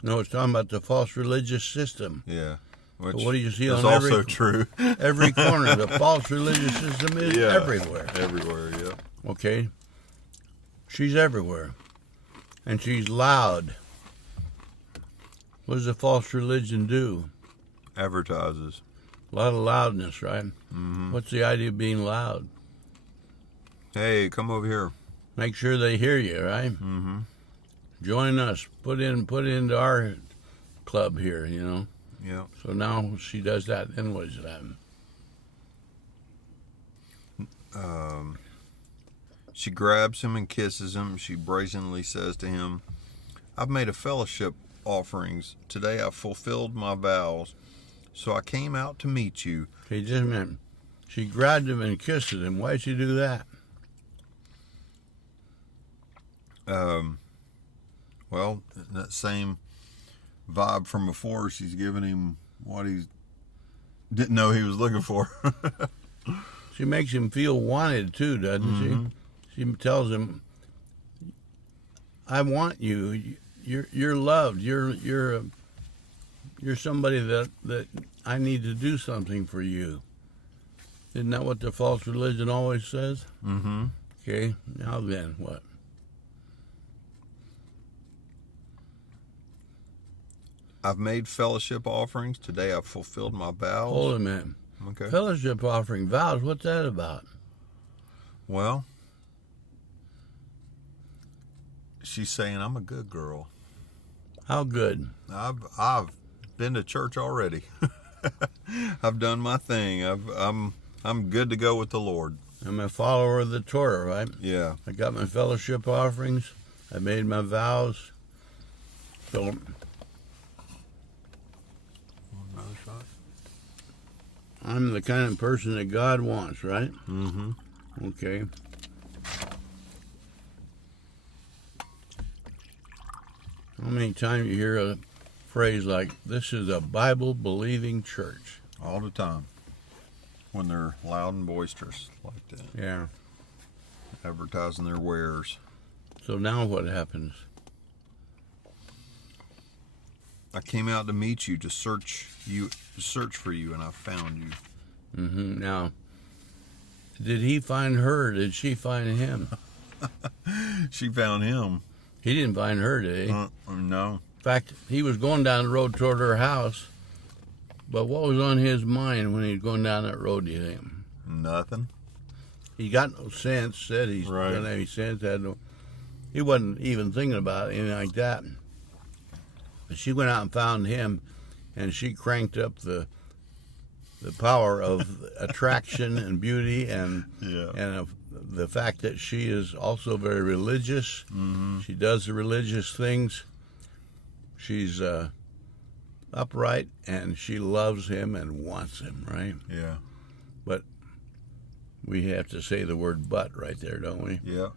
No, it's talking about the false religious system. Yeah. Which So what do you see is on also true. every corner? The false religious system is everywhere. Everywhere, yeah. Okay? She's everywhere. And she's loud. What does the false religion do? Advertises. A lot of loudness, right? Mm-hmm. What's the idea of being loud? Hey, come over here. Make sure they hear you, right? Mm-hmm. Join us. Put into our club here, you know. Yeah. So now she does that. Then what does it happen? She grabs him and kisses him. She brazenly says to him, I've made a fellowship offerings. Today I've fulfilled my vows. So I came out to meet you. Okay, just a minute. She grabbed him and kissed him. Why'd she do that? Well, that same vibe from before, she's giving him what he didn't know he was looking for. She makes him feel wanted too, doesn't she? She tells him, "I want you. You're loved. You're somebody that I need to do something for you." Isn't that what the false religion always says? Mm-hmm. Okay, now then, what? I've made fellowship offerings. Today I've fulfilled my vows. Hold a minute. Okay. Fellowship offering, vows, what's that about? Well, she's saying I'm a good girl. How good? I've been to church already. I've done my thing. I'm good to go with the Lord. I'm a follower of the Torah, right? Yeah. I got my fellowship offerings. I made my vows. So, Another shot. I'm the kind of person that God wants, right? Mm-hmm. Okay. How many times you hear a phrase like, this is a Bible-believing church? All the time. When they're loud and boisterous like that. Yeah. Advertising their wares. So now what happens? I came out to meet you, to search for you, and I found you. Mm-hmm. Now, did he find her or did she find him? She found him. He didn't find her, did he? No. In fact, he was going down the road toward her house, but what was on his mind when he was going down that road, do you think? Nothing. He got no sense, said he didn't have any sense, he wasn't even thinking about anything like that. But she went out and found him, and she cranked up the power of attraction and beauty and the fact that she is also very religious. Mm-hmm. She does the religious things. She's upright, and she loves him and wants him, right? Yeah. But we have to say the word "but" right there, don't we? Yeah.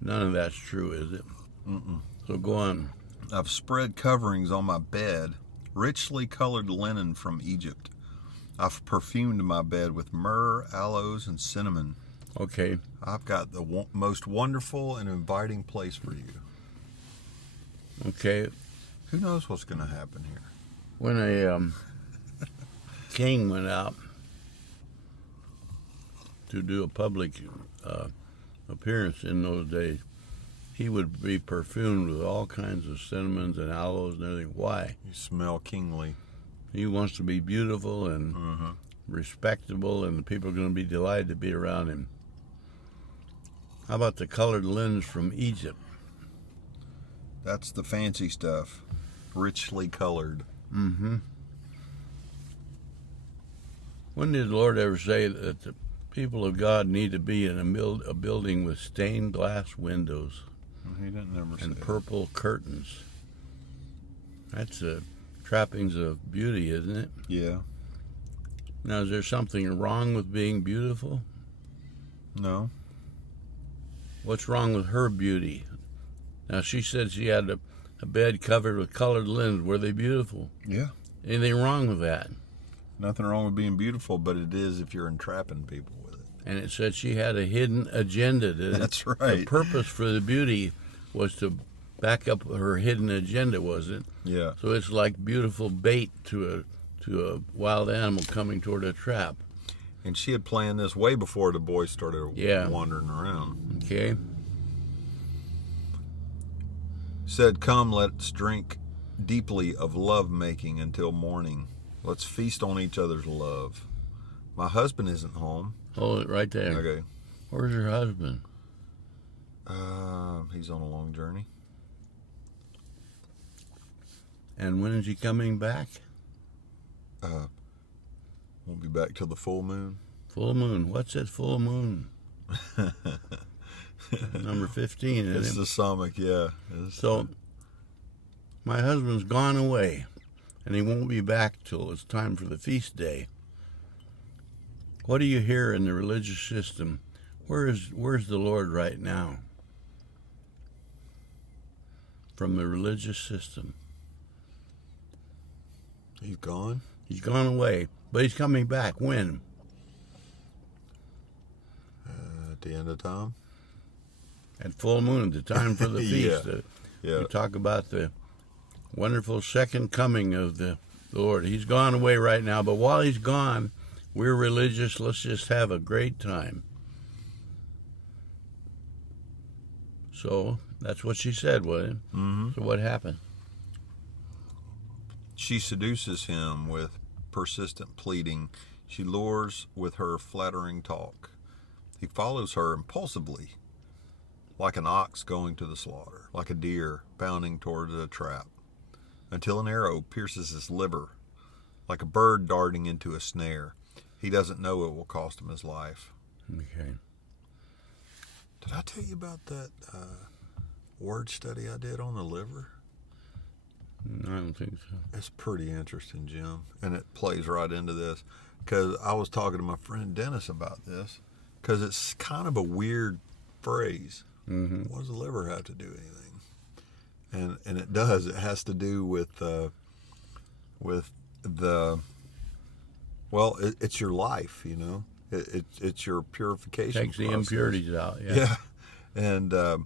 None of that's true, is it? Mm-mm. So go on. I've spread coverings on my bed. richly colored linen from Egypt. I've perfumed my bed with myrrh, aloes, and cinnamon. Okay. I've got the most wonderful and inviting place for you. Okay. Who knows what's going to happen here? When a king went out to do a public appearance in those days, he would be perfumed with all kinds of cinnamons and aloes and everything. Why? You smell kingly. He wants to be beautiful and respectable, and the people are going to be delighted to be around him. How about the colored linens from Egypt? That's the fancy stuff. Richly colored. Mm-hmm. When did the Lord ever say that the people of God need to be in a building with stained glass windows He didn't never say and that. purple curtains? That's trappings of beauty, isn't it? Yeah. Now, is there something wrong with being beautiful? No. What's wrong with her beauty? Now, she said she had a bed covered with colored linens. Were they beautiful? Yeah. Anything wrong with that? Nothing wrong with being beautiful, but it is if you're entrapping people with it. And it said she had a hidden agenda. That's right. The purpose for the beauty was to back up her hidden agenda, wasn't it? Yeah. So it's like beautiful bait to a wild animal coming toward a trap. And she had planned this way before the boys started wandering around. Okay. Said, "Come, let's drink deeply of love making until morning. Let's feast on each other's love. My husband isn't home." Hold it right there. Okay. Where's her husband? He's on a long journey. And when is he coming back? Won't be back till the full moon. Full moon. What's that full moon? Number 15, It's isn't the it? Samech, yeah. So, my husband's gone away, and he won't be back till it's time for the feast day. What do you hear in the religious system? Where's the Lord right now? From the religious system. He's gone? He's gone away, but he's coming back. When? At the end of time? At full moon, the time for the feast. Yeah. We talk about the wonderful second coming of the Lord. He's gone away right now, but while he's gone, we're religious. Let's just have a great time. So that's what she said, wasn't it? Mm-hmm. So what happened? She seduces him with persistent pleading. She lures with her flattering talk. He follows her impulsively, like an ox going to the slaughter, like a deer bounding towards a trap, until an arrow pierces his liver, like a bird darting into a snare. He doesn't know it will cost him his life. Okay. Did I tell you about that word study I did on the liver? I don't think so. It's pretty interesting, Jim, and it plays right into this because I was talking to my friend Dennis about this because it's kind of a weird phrase. Mm-hmm. What does the liver have to do anything? And it does. It has to do with the it's your life, you know. It's your purification. Takes the process. impurities out. Yeah. Yeah, and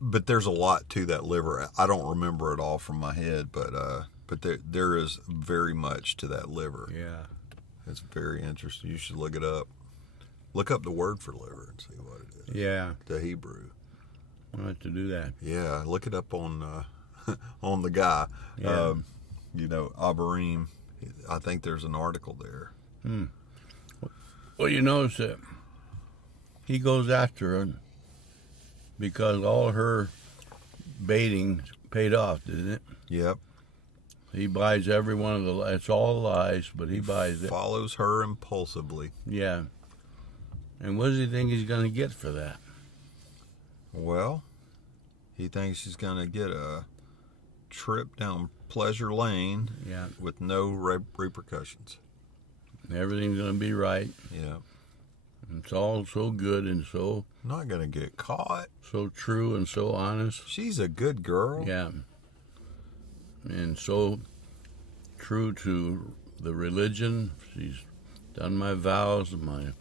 but there's a lot to that liver. I don't remember it all from my head, but there is very much to that liver. Yeah. It's very interesting. You should look it up. Look up the word for liver and see what it is. Yeah. The Hebrew. I'll have to do that. Yeah, look it up on on the guy. Yeah. Abarim. I think there's an article there. Well, you notice that he goes after her because all her baiting paid off, didn't it? Yep. He buys every one of the. It's all lies, but he buys it. Follows her impulsively. Yeah. And what does he think he's going to get for that? Well, he thinks he's going to get a trip down pleasure lane Yeah. with no repercussions. Everything's going to be right. Yeah. It's all so good and so Not going to get caught. true and so honest. She's a good girl. Yeah. And so true to the religion. She's done my vows and my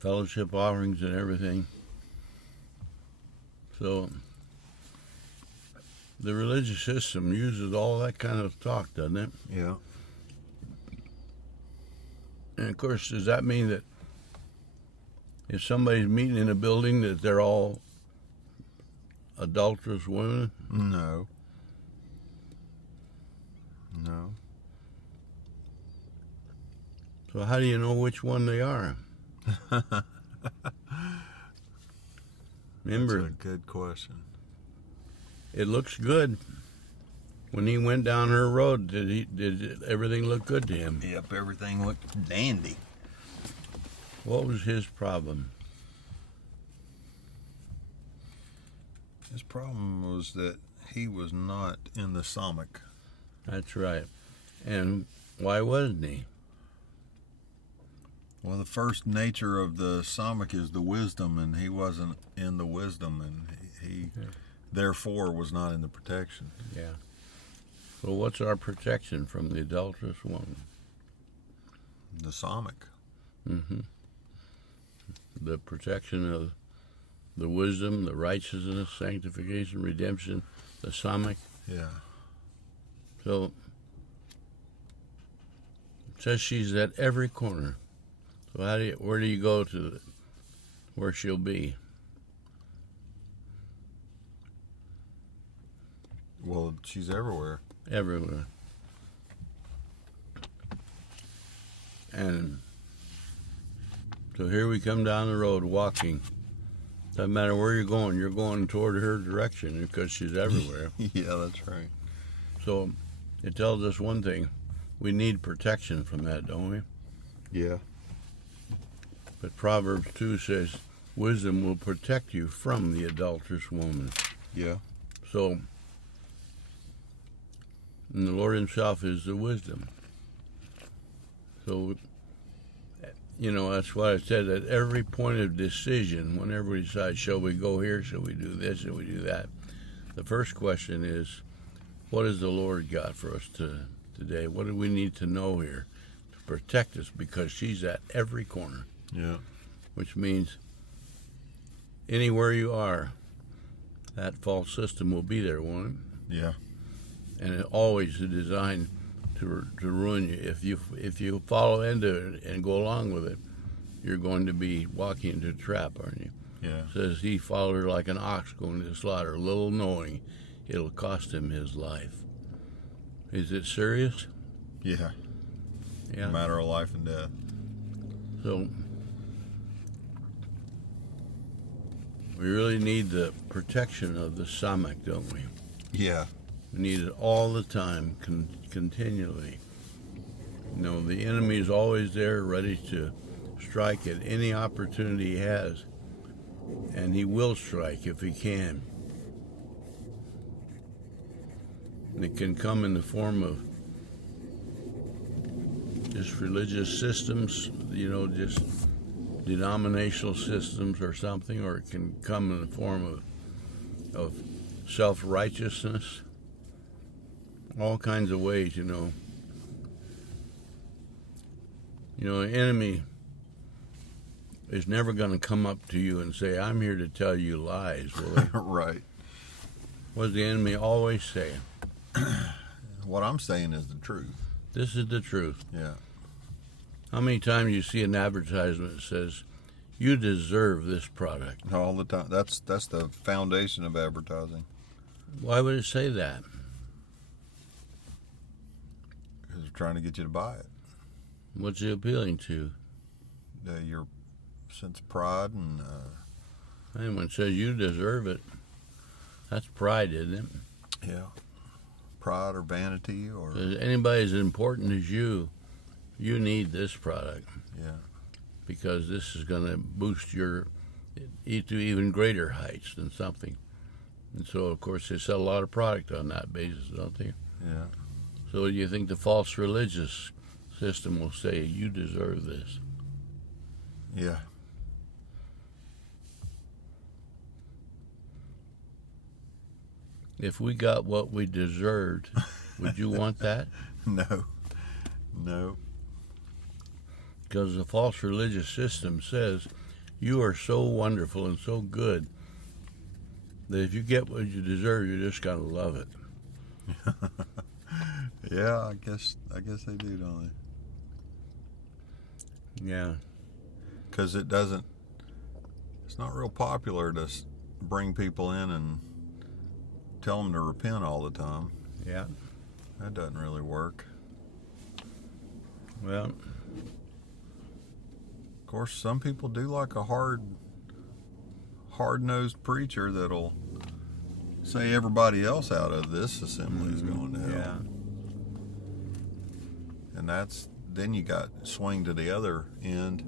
fellowship offerings and everything. So the religious system uses all that kind of talk, doesn't it? Yeah. And of course, does that mean that if somebody's meeting in a building that they're all adulterous women? No. No. So how do you know which one they are? Remember, That's a good question. it looks good. When he went down her road, did everything look good to him? Yep, everything looked dandy. What was his problem? His problem was that he was not in the Samech. That's right. And why wasn't he? Well, the first nature of the Samech is the wisdom, and he wasn't in the wisdom, and he therefore was not in the protection. Yeah. So what's our protection from the adulterous woman? The Samech. Mm-hmm. The protection of the wisdom, the righteousness, sanctification, redemption, the Samech. Yeah. So it says she's at every corner. So where do you go to where she'll be? Well, she's everywhere. Everywhere. And so here we come down the road walking. Doesn't matter where you're going toward her direction because she's everywhere. Yeah, that's right. So it tells us one thing. We need protection from that, don't we? Yeah. But Proverbs 2 says, wisdom will protect you from the adulterous woman. Yeah. So, and the Lord himself is the wisdom. So, that's why I said at every point of decision, whenever we decide, shall we go here, shall we do this, shall we do that, the first question is, what has the Lord got for us today? What do we need to know here to protect us? Because she's at every corner. Yeah. Which means anywhere you are, that false system will be there, won't it? Yeah. And it always is designed to ruin you. If you follow into it and go along with it, you're going to be walking into a trap, aren't you? Yeah. It says he followed her like an ox going to slaughter, little knowing it'll cost him his life. Is it serious? Yeah. Yeah. A matter of life and death. So we really need the protection of the Samech, don't we? Yeah. We need it all the time, continually. The enemy is always there, ready to strike at any opportunity he has, and he will strike if he can. And it can come in the form of just religious systems, just denominational systems or something, or it can come in the form of self-righteousness, all kinds of ways, The enemy is never going to come up to you and say, I'm here to tell you lies, will he? Right. What does the enemy always say? What I'm saying is the truth. This is the truth. Yeah. How many times you see an advertisement that says, you deserve this product? All the time. That's the foundation of advertising. Why would it say that? Because they're trying to get you to buy it. What's it appealing to? Your sense of pride and... And when it says you deserve it, that's pride, isn't it? Yeah. Pride or vanity or... If anybody as important as you need this product. Yeah. Because this is going to boost you to even greater heights than something. And so, of course, they sell a lot of product on that basis, don't they? Yeah. So you think the false religious system will say, you deserve this? Yeah. If we got what we deserved, would you want that? No. No. Because the false religious system says you are so wonderful and so good that if you get what you deserve, you're just going to love it. Yeah, I guess they do, don't they? Yeah. Because it's not real popular to bring people in and tell them to repent all the time. Yeah. That doesn't really work. Well, of course, some people do like a hard-nosed preacher that'll say everybody else out of this assembly is going to hell. yeah. And then you got swing to the other end.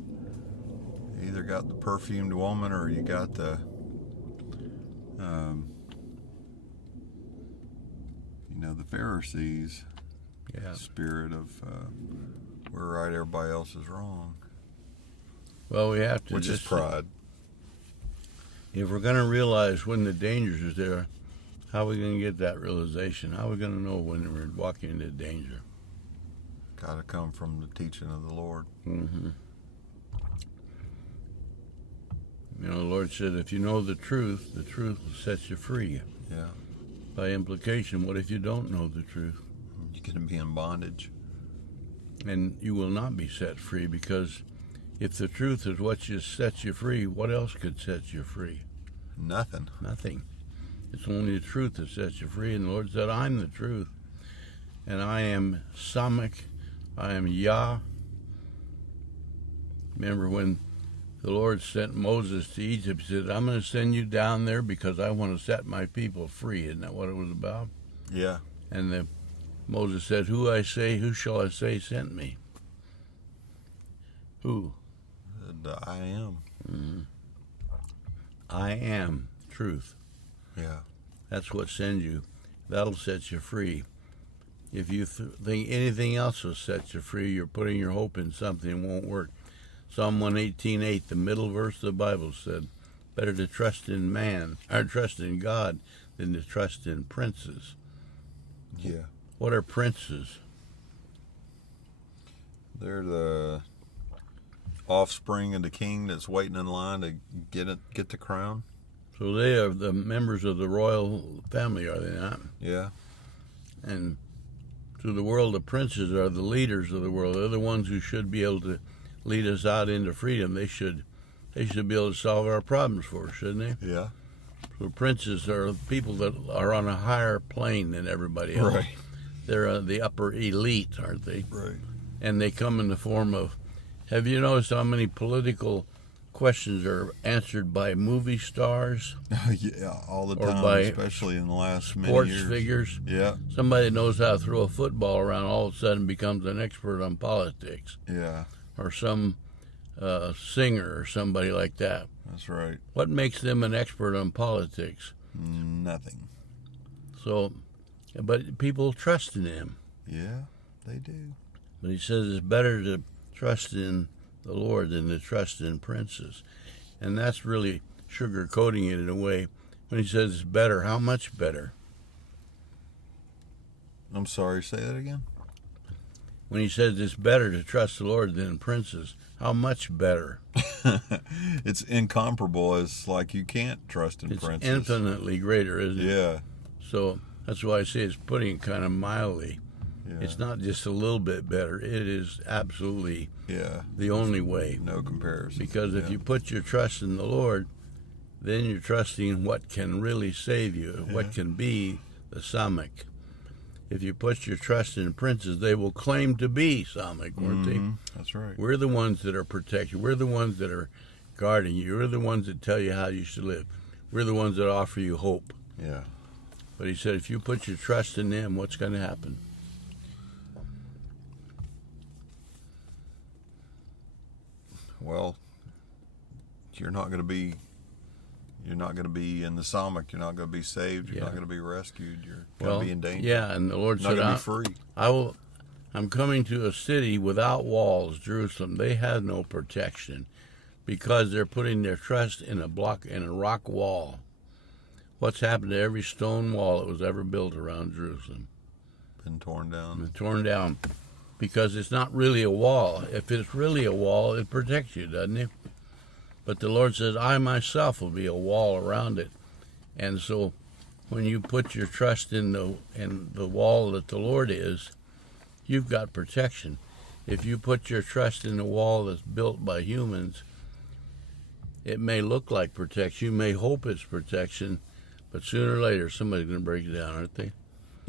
You either got the perfumed woman or you got the the Pharisees spirit of we're right, everybody else is wrong. Well, we have to Which is pride. If we're going to realize when the dangers are there, how are we going to get that realization? How are we going to know when we're walking into danger? Got to come from the teaching of the Lord. Mm-hmm. The Lord said, if you know the truth will set you free. Yeah. By implication, what if you don't know the truth? You're going to be in bondage. And you will not be set free, because if the truth is what sets you free, what else could set you free? Nothing. Nothing. It's only the truth that sets you free. And the Lord said, I'm the truth. And I am Samech. I am Yah. Remember when the Lord sent Moses to Egypt, he said, I'm going to send you down there because I want to set my people free. Isn't that what it was about? Yeah. And Moses said, who shall I say sent me? Who? I am. Mm-hmm. I am truth. Yeah. That's what sends you. That'll set you free. If you think anything else will set you free, you're putting your hope in something that won't work. Psalm 118:8, the middle verse of the Bible said, better to trust in man, or trust in God, than to trust in princes. Yeah. What are princes? They're the offspring of the king that's waiting in line to get the crown. So they are the members of the royal family, are they not? Yeah. And to the world, the princes are the leaders of the world. They're the ones who should be able to lead us out into freedom. They should be able to solve our problems for us, shouldn't they? Yeah. So princes are people that are on a higher plane than everybody else. Right. They're the upper elite, aren't they? Right. And they come in the form of, have you noticed how many political questions are answered by movie stars? Yeah, all the or time, by especially in the last many sports years. figures? Yeah. Somebody that knows how to throw a football around all of a sudden becomes an expert on politics. Yeah. Or some singer or somebody like that. That's right. What makes them an expert on politics? Nothing. So, but people trust in him. Yeah, they do. But he says it's better to trust in the Lord than to trust in princes. And that's really sugarcoating it in a way. When he says it's better, how much better? I'm sorry, say that again? When he says it's better to trust the Lord than princes, how much better? It's incomparable. It's like you can't trust in princes. It's infinitely greater, isn't it? Yeah. So that's why I say it's putting it kind of mildly. Yeah. It's not just a little bit better. It is absolutely the only way. No comparison. Because if you put your trust in the Lord, then you're trusting what can really save you, what can be the Samech. If you put your trust in princes, they will claim to be Samech, won't they? That's right. We're the ones that are protecting. We're the ones that are guarding you. We're the ones that tell you how you should live. We're the ones that offer you hope. Yeah. But he said, if you put your trust in them, what's going to happen? Well, you're not going to be in the Samech. You're not going to be saved. You're not going to be rescued. You're going to be in danger. Yeah, and the Lord Not said, going to be free. I'm coming to a city without walls, Jerusalem. They have no protection because they're putting their trust in a rock wall. What's happened to every stone wall that was ever built around Jerusalem? Been torn down. Been torn down. Because it's not really a wall. If it's really a wall, it protects you, doesn't it? But the Lord says, I myself will be a wall around it. And so when you put your trust in the wall that the Lord is, you've got protection. If you put your trust in a wall that's built by humans, it may look like protection. You may hope it's protection, but sooner or later somebody's going to break it down, aren't they?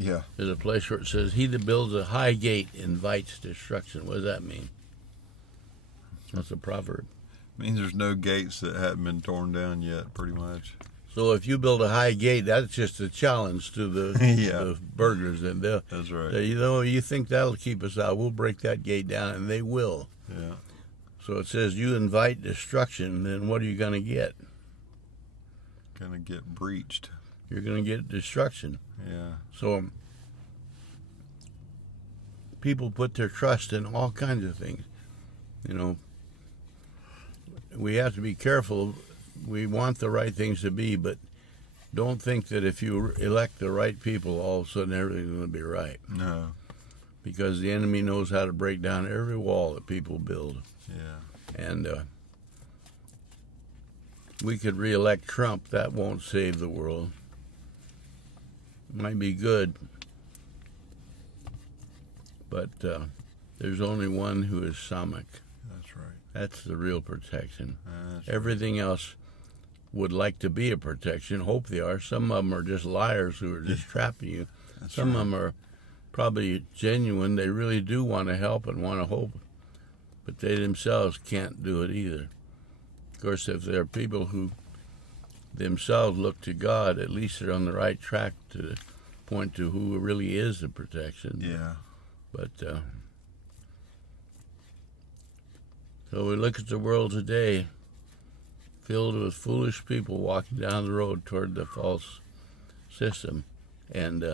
Yeah. There's a place where it says, he that builds a high gate invites destruction. What does that mean? That's a proverb. It means there's no gates that haven't been torn down yet, pretty much. So if you build a high gate, that's just a challenge to the, the burglars. And that's right. You think that'll keep us out, we'll break that gate down, and they will. Yeah. So it says you invite destruction, then what are you going to get? Gonna get breached. You're going to get destruction. Yeah. So people put their trust in all kinds of things. You know, we have to be careful. We want the right things to be, but don't think that if you elect the right people, all of a sudden everything's going to be right. No. Because the enemy knows how to break down every wall that people build. Yeah. And we could reelect Trump. That won't save the world. Might be good, but there's only one who is Samech. That's right. That's the real protection. That's Everything else would like to be a protection. Hope they are. Some of them are just liars who are just trapping you. Some of them are probably genuine. They really do want to help and want to hope, but they themselves can't do it either. Of course, if there are people who themselves look to God, at least they're on the right track to point to who really is the protection. Yeah. But so we look at the world today, filled with foolish people walking down the road toward the false system, and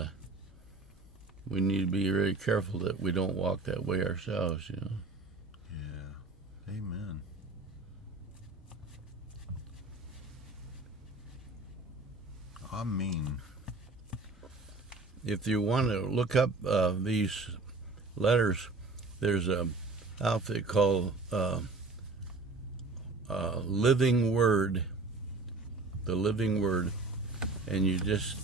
we need to be very careful that we don't walk that way ourselves. You know. Yeah. Amen. I mean, if you want to look up these letters, there's an outfit called Living Word, the Living Word, and you just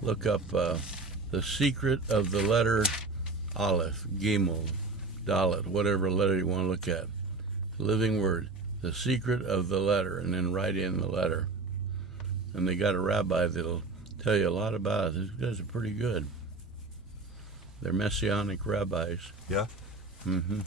look up the secret of the letter Aleph, Gimel, Dalet, whatever letter you want to look at. Living Word, the secret of the letter, and then write in the letter. And they got a rabbi that'll tell you a lot about it. These guys are pretty good. They're Messianic rabbis. yeah. Mm-hmm.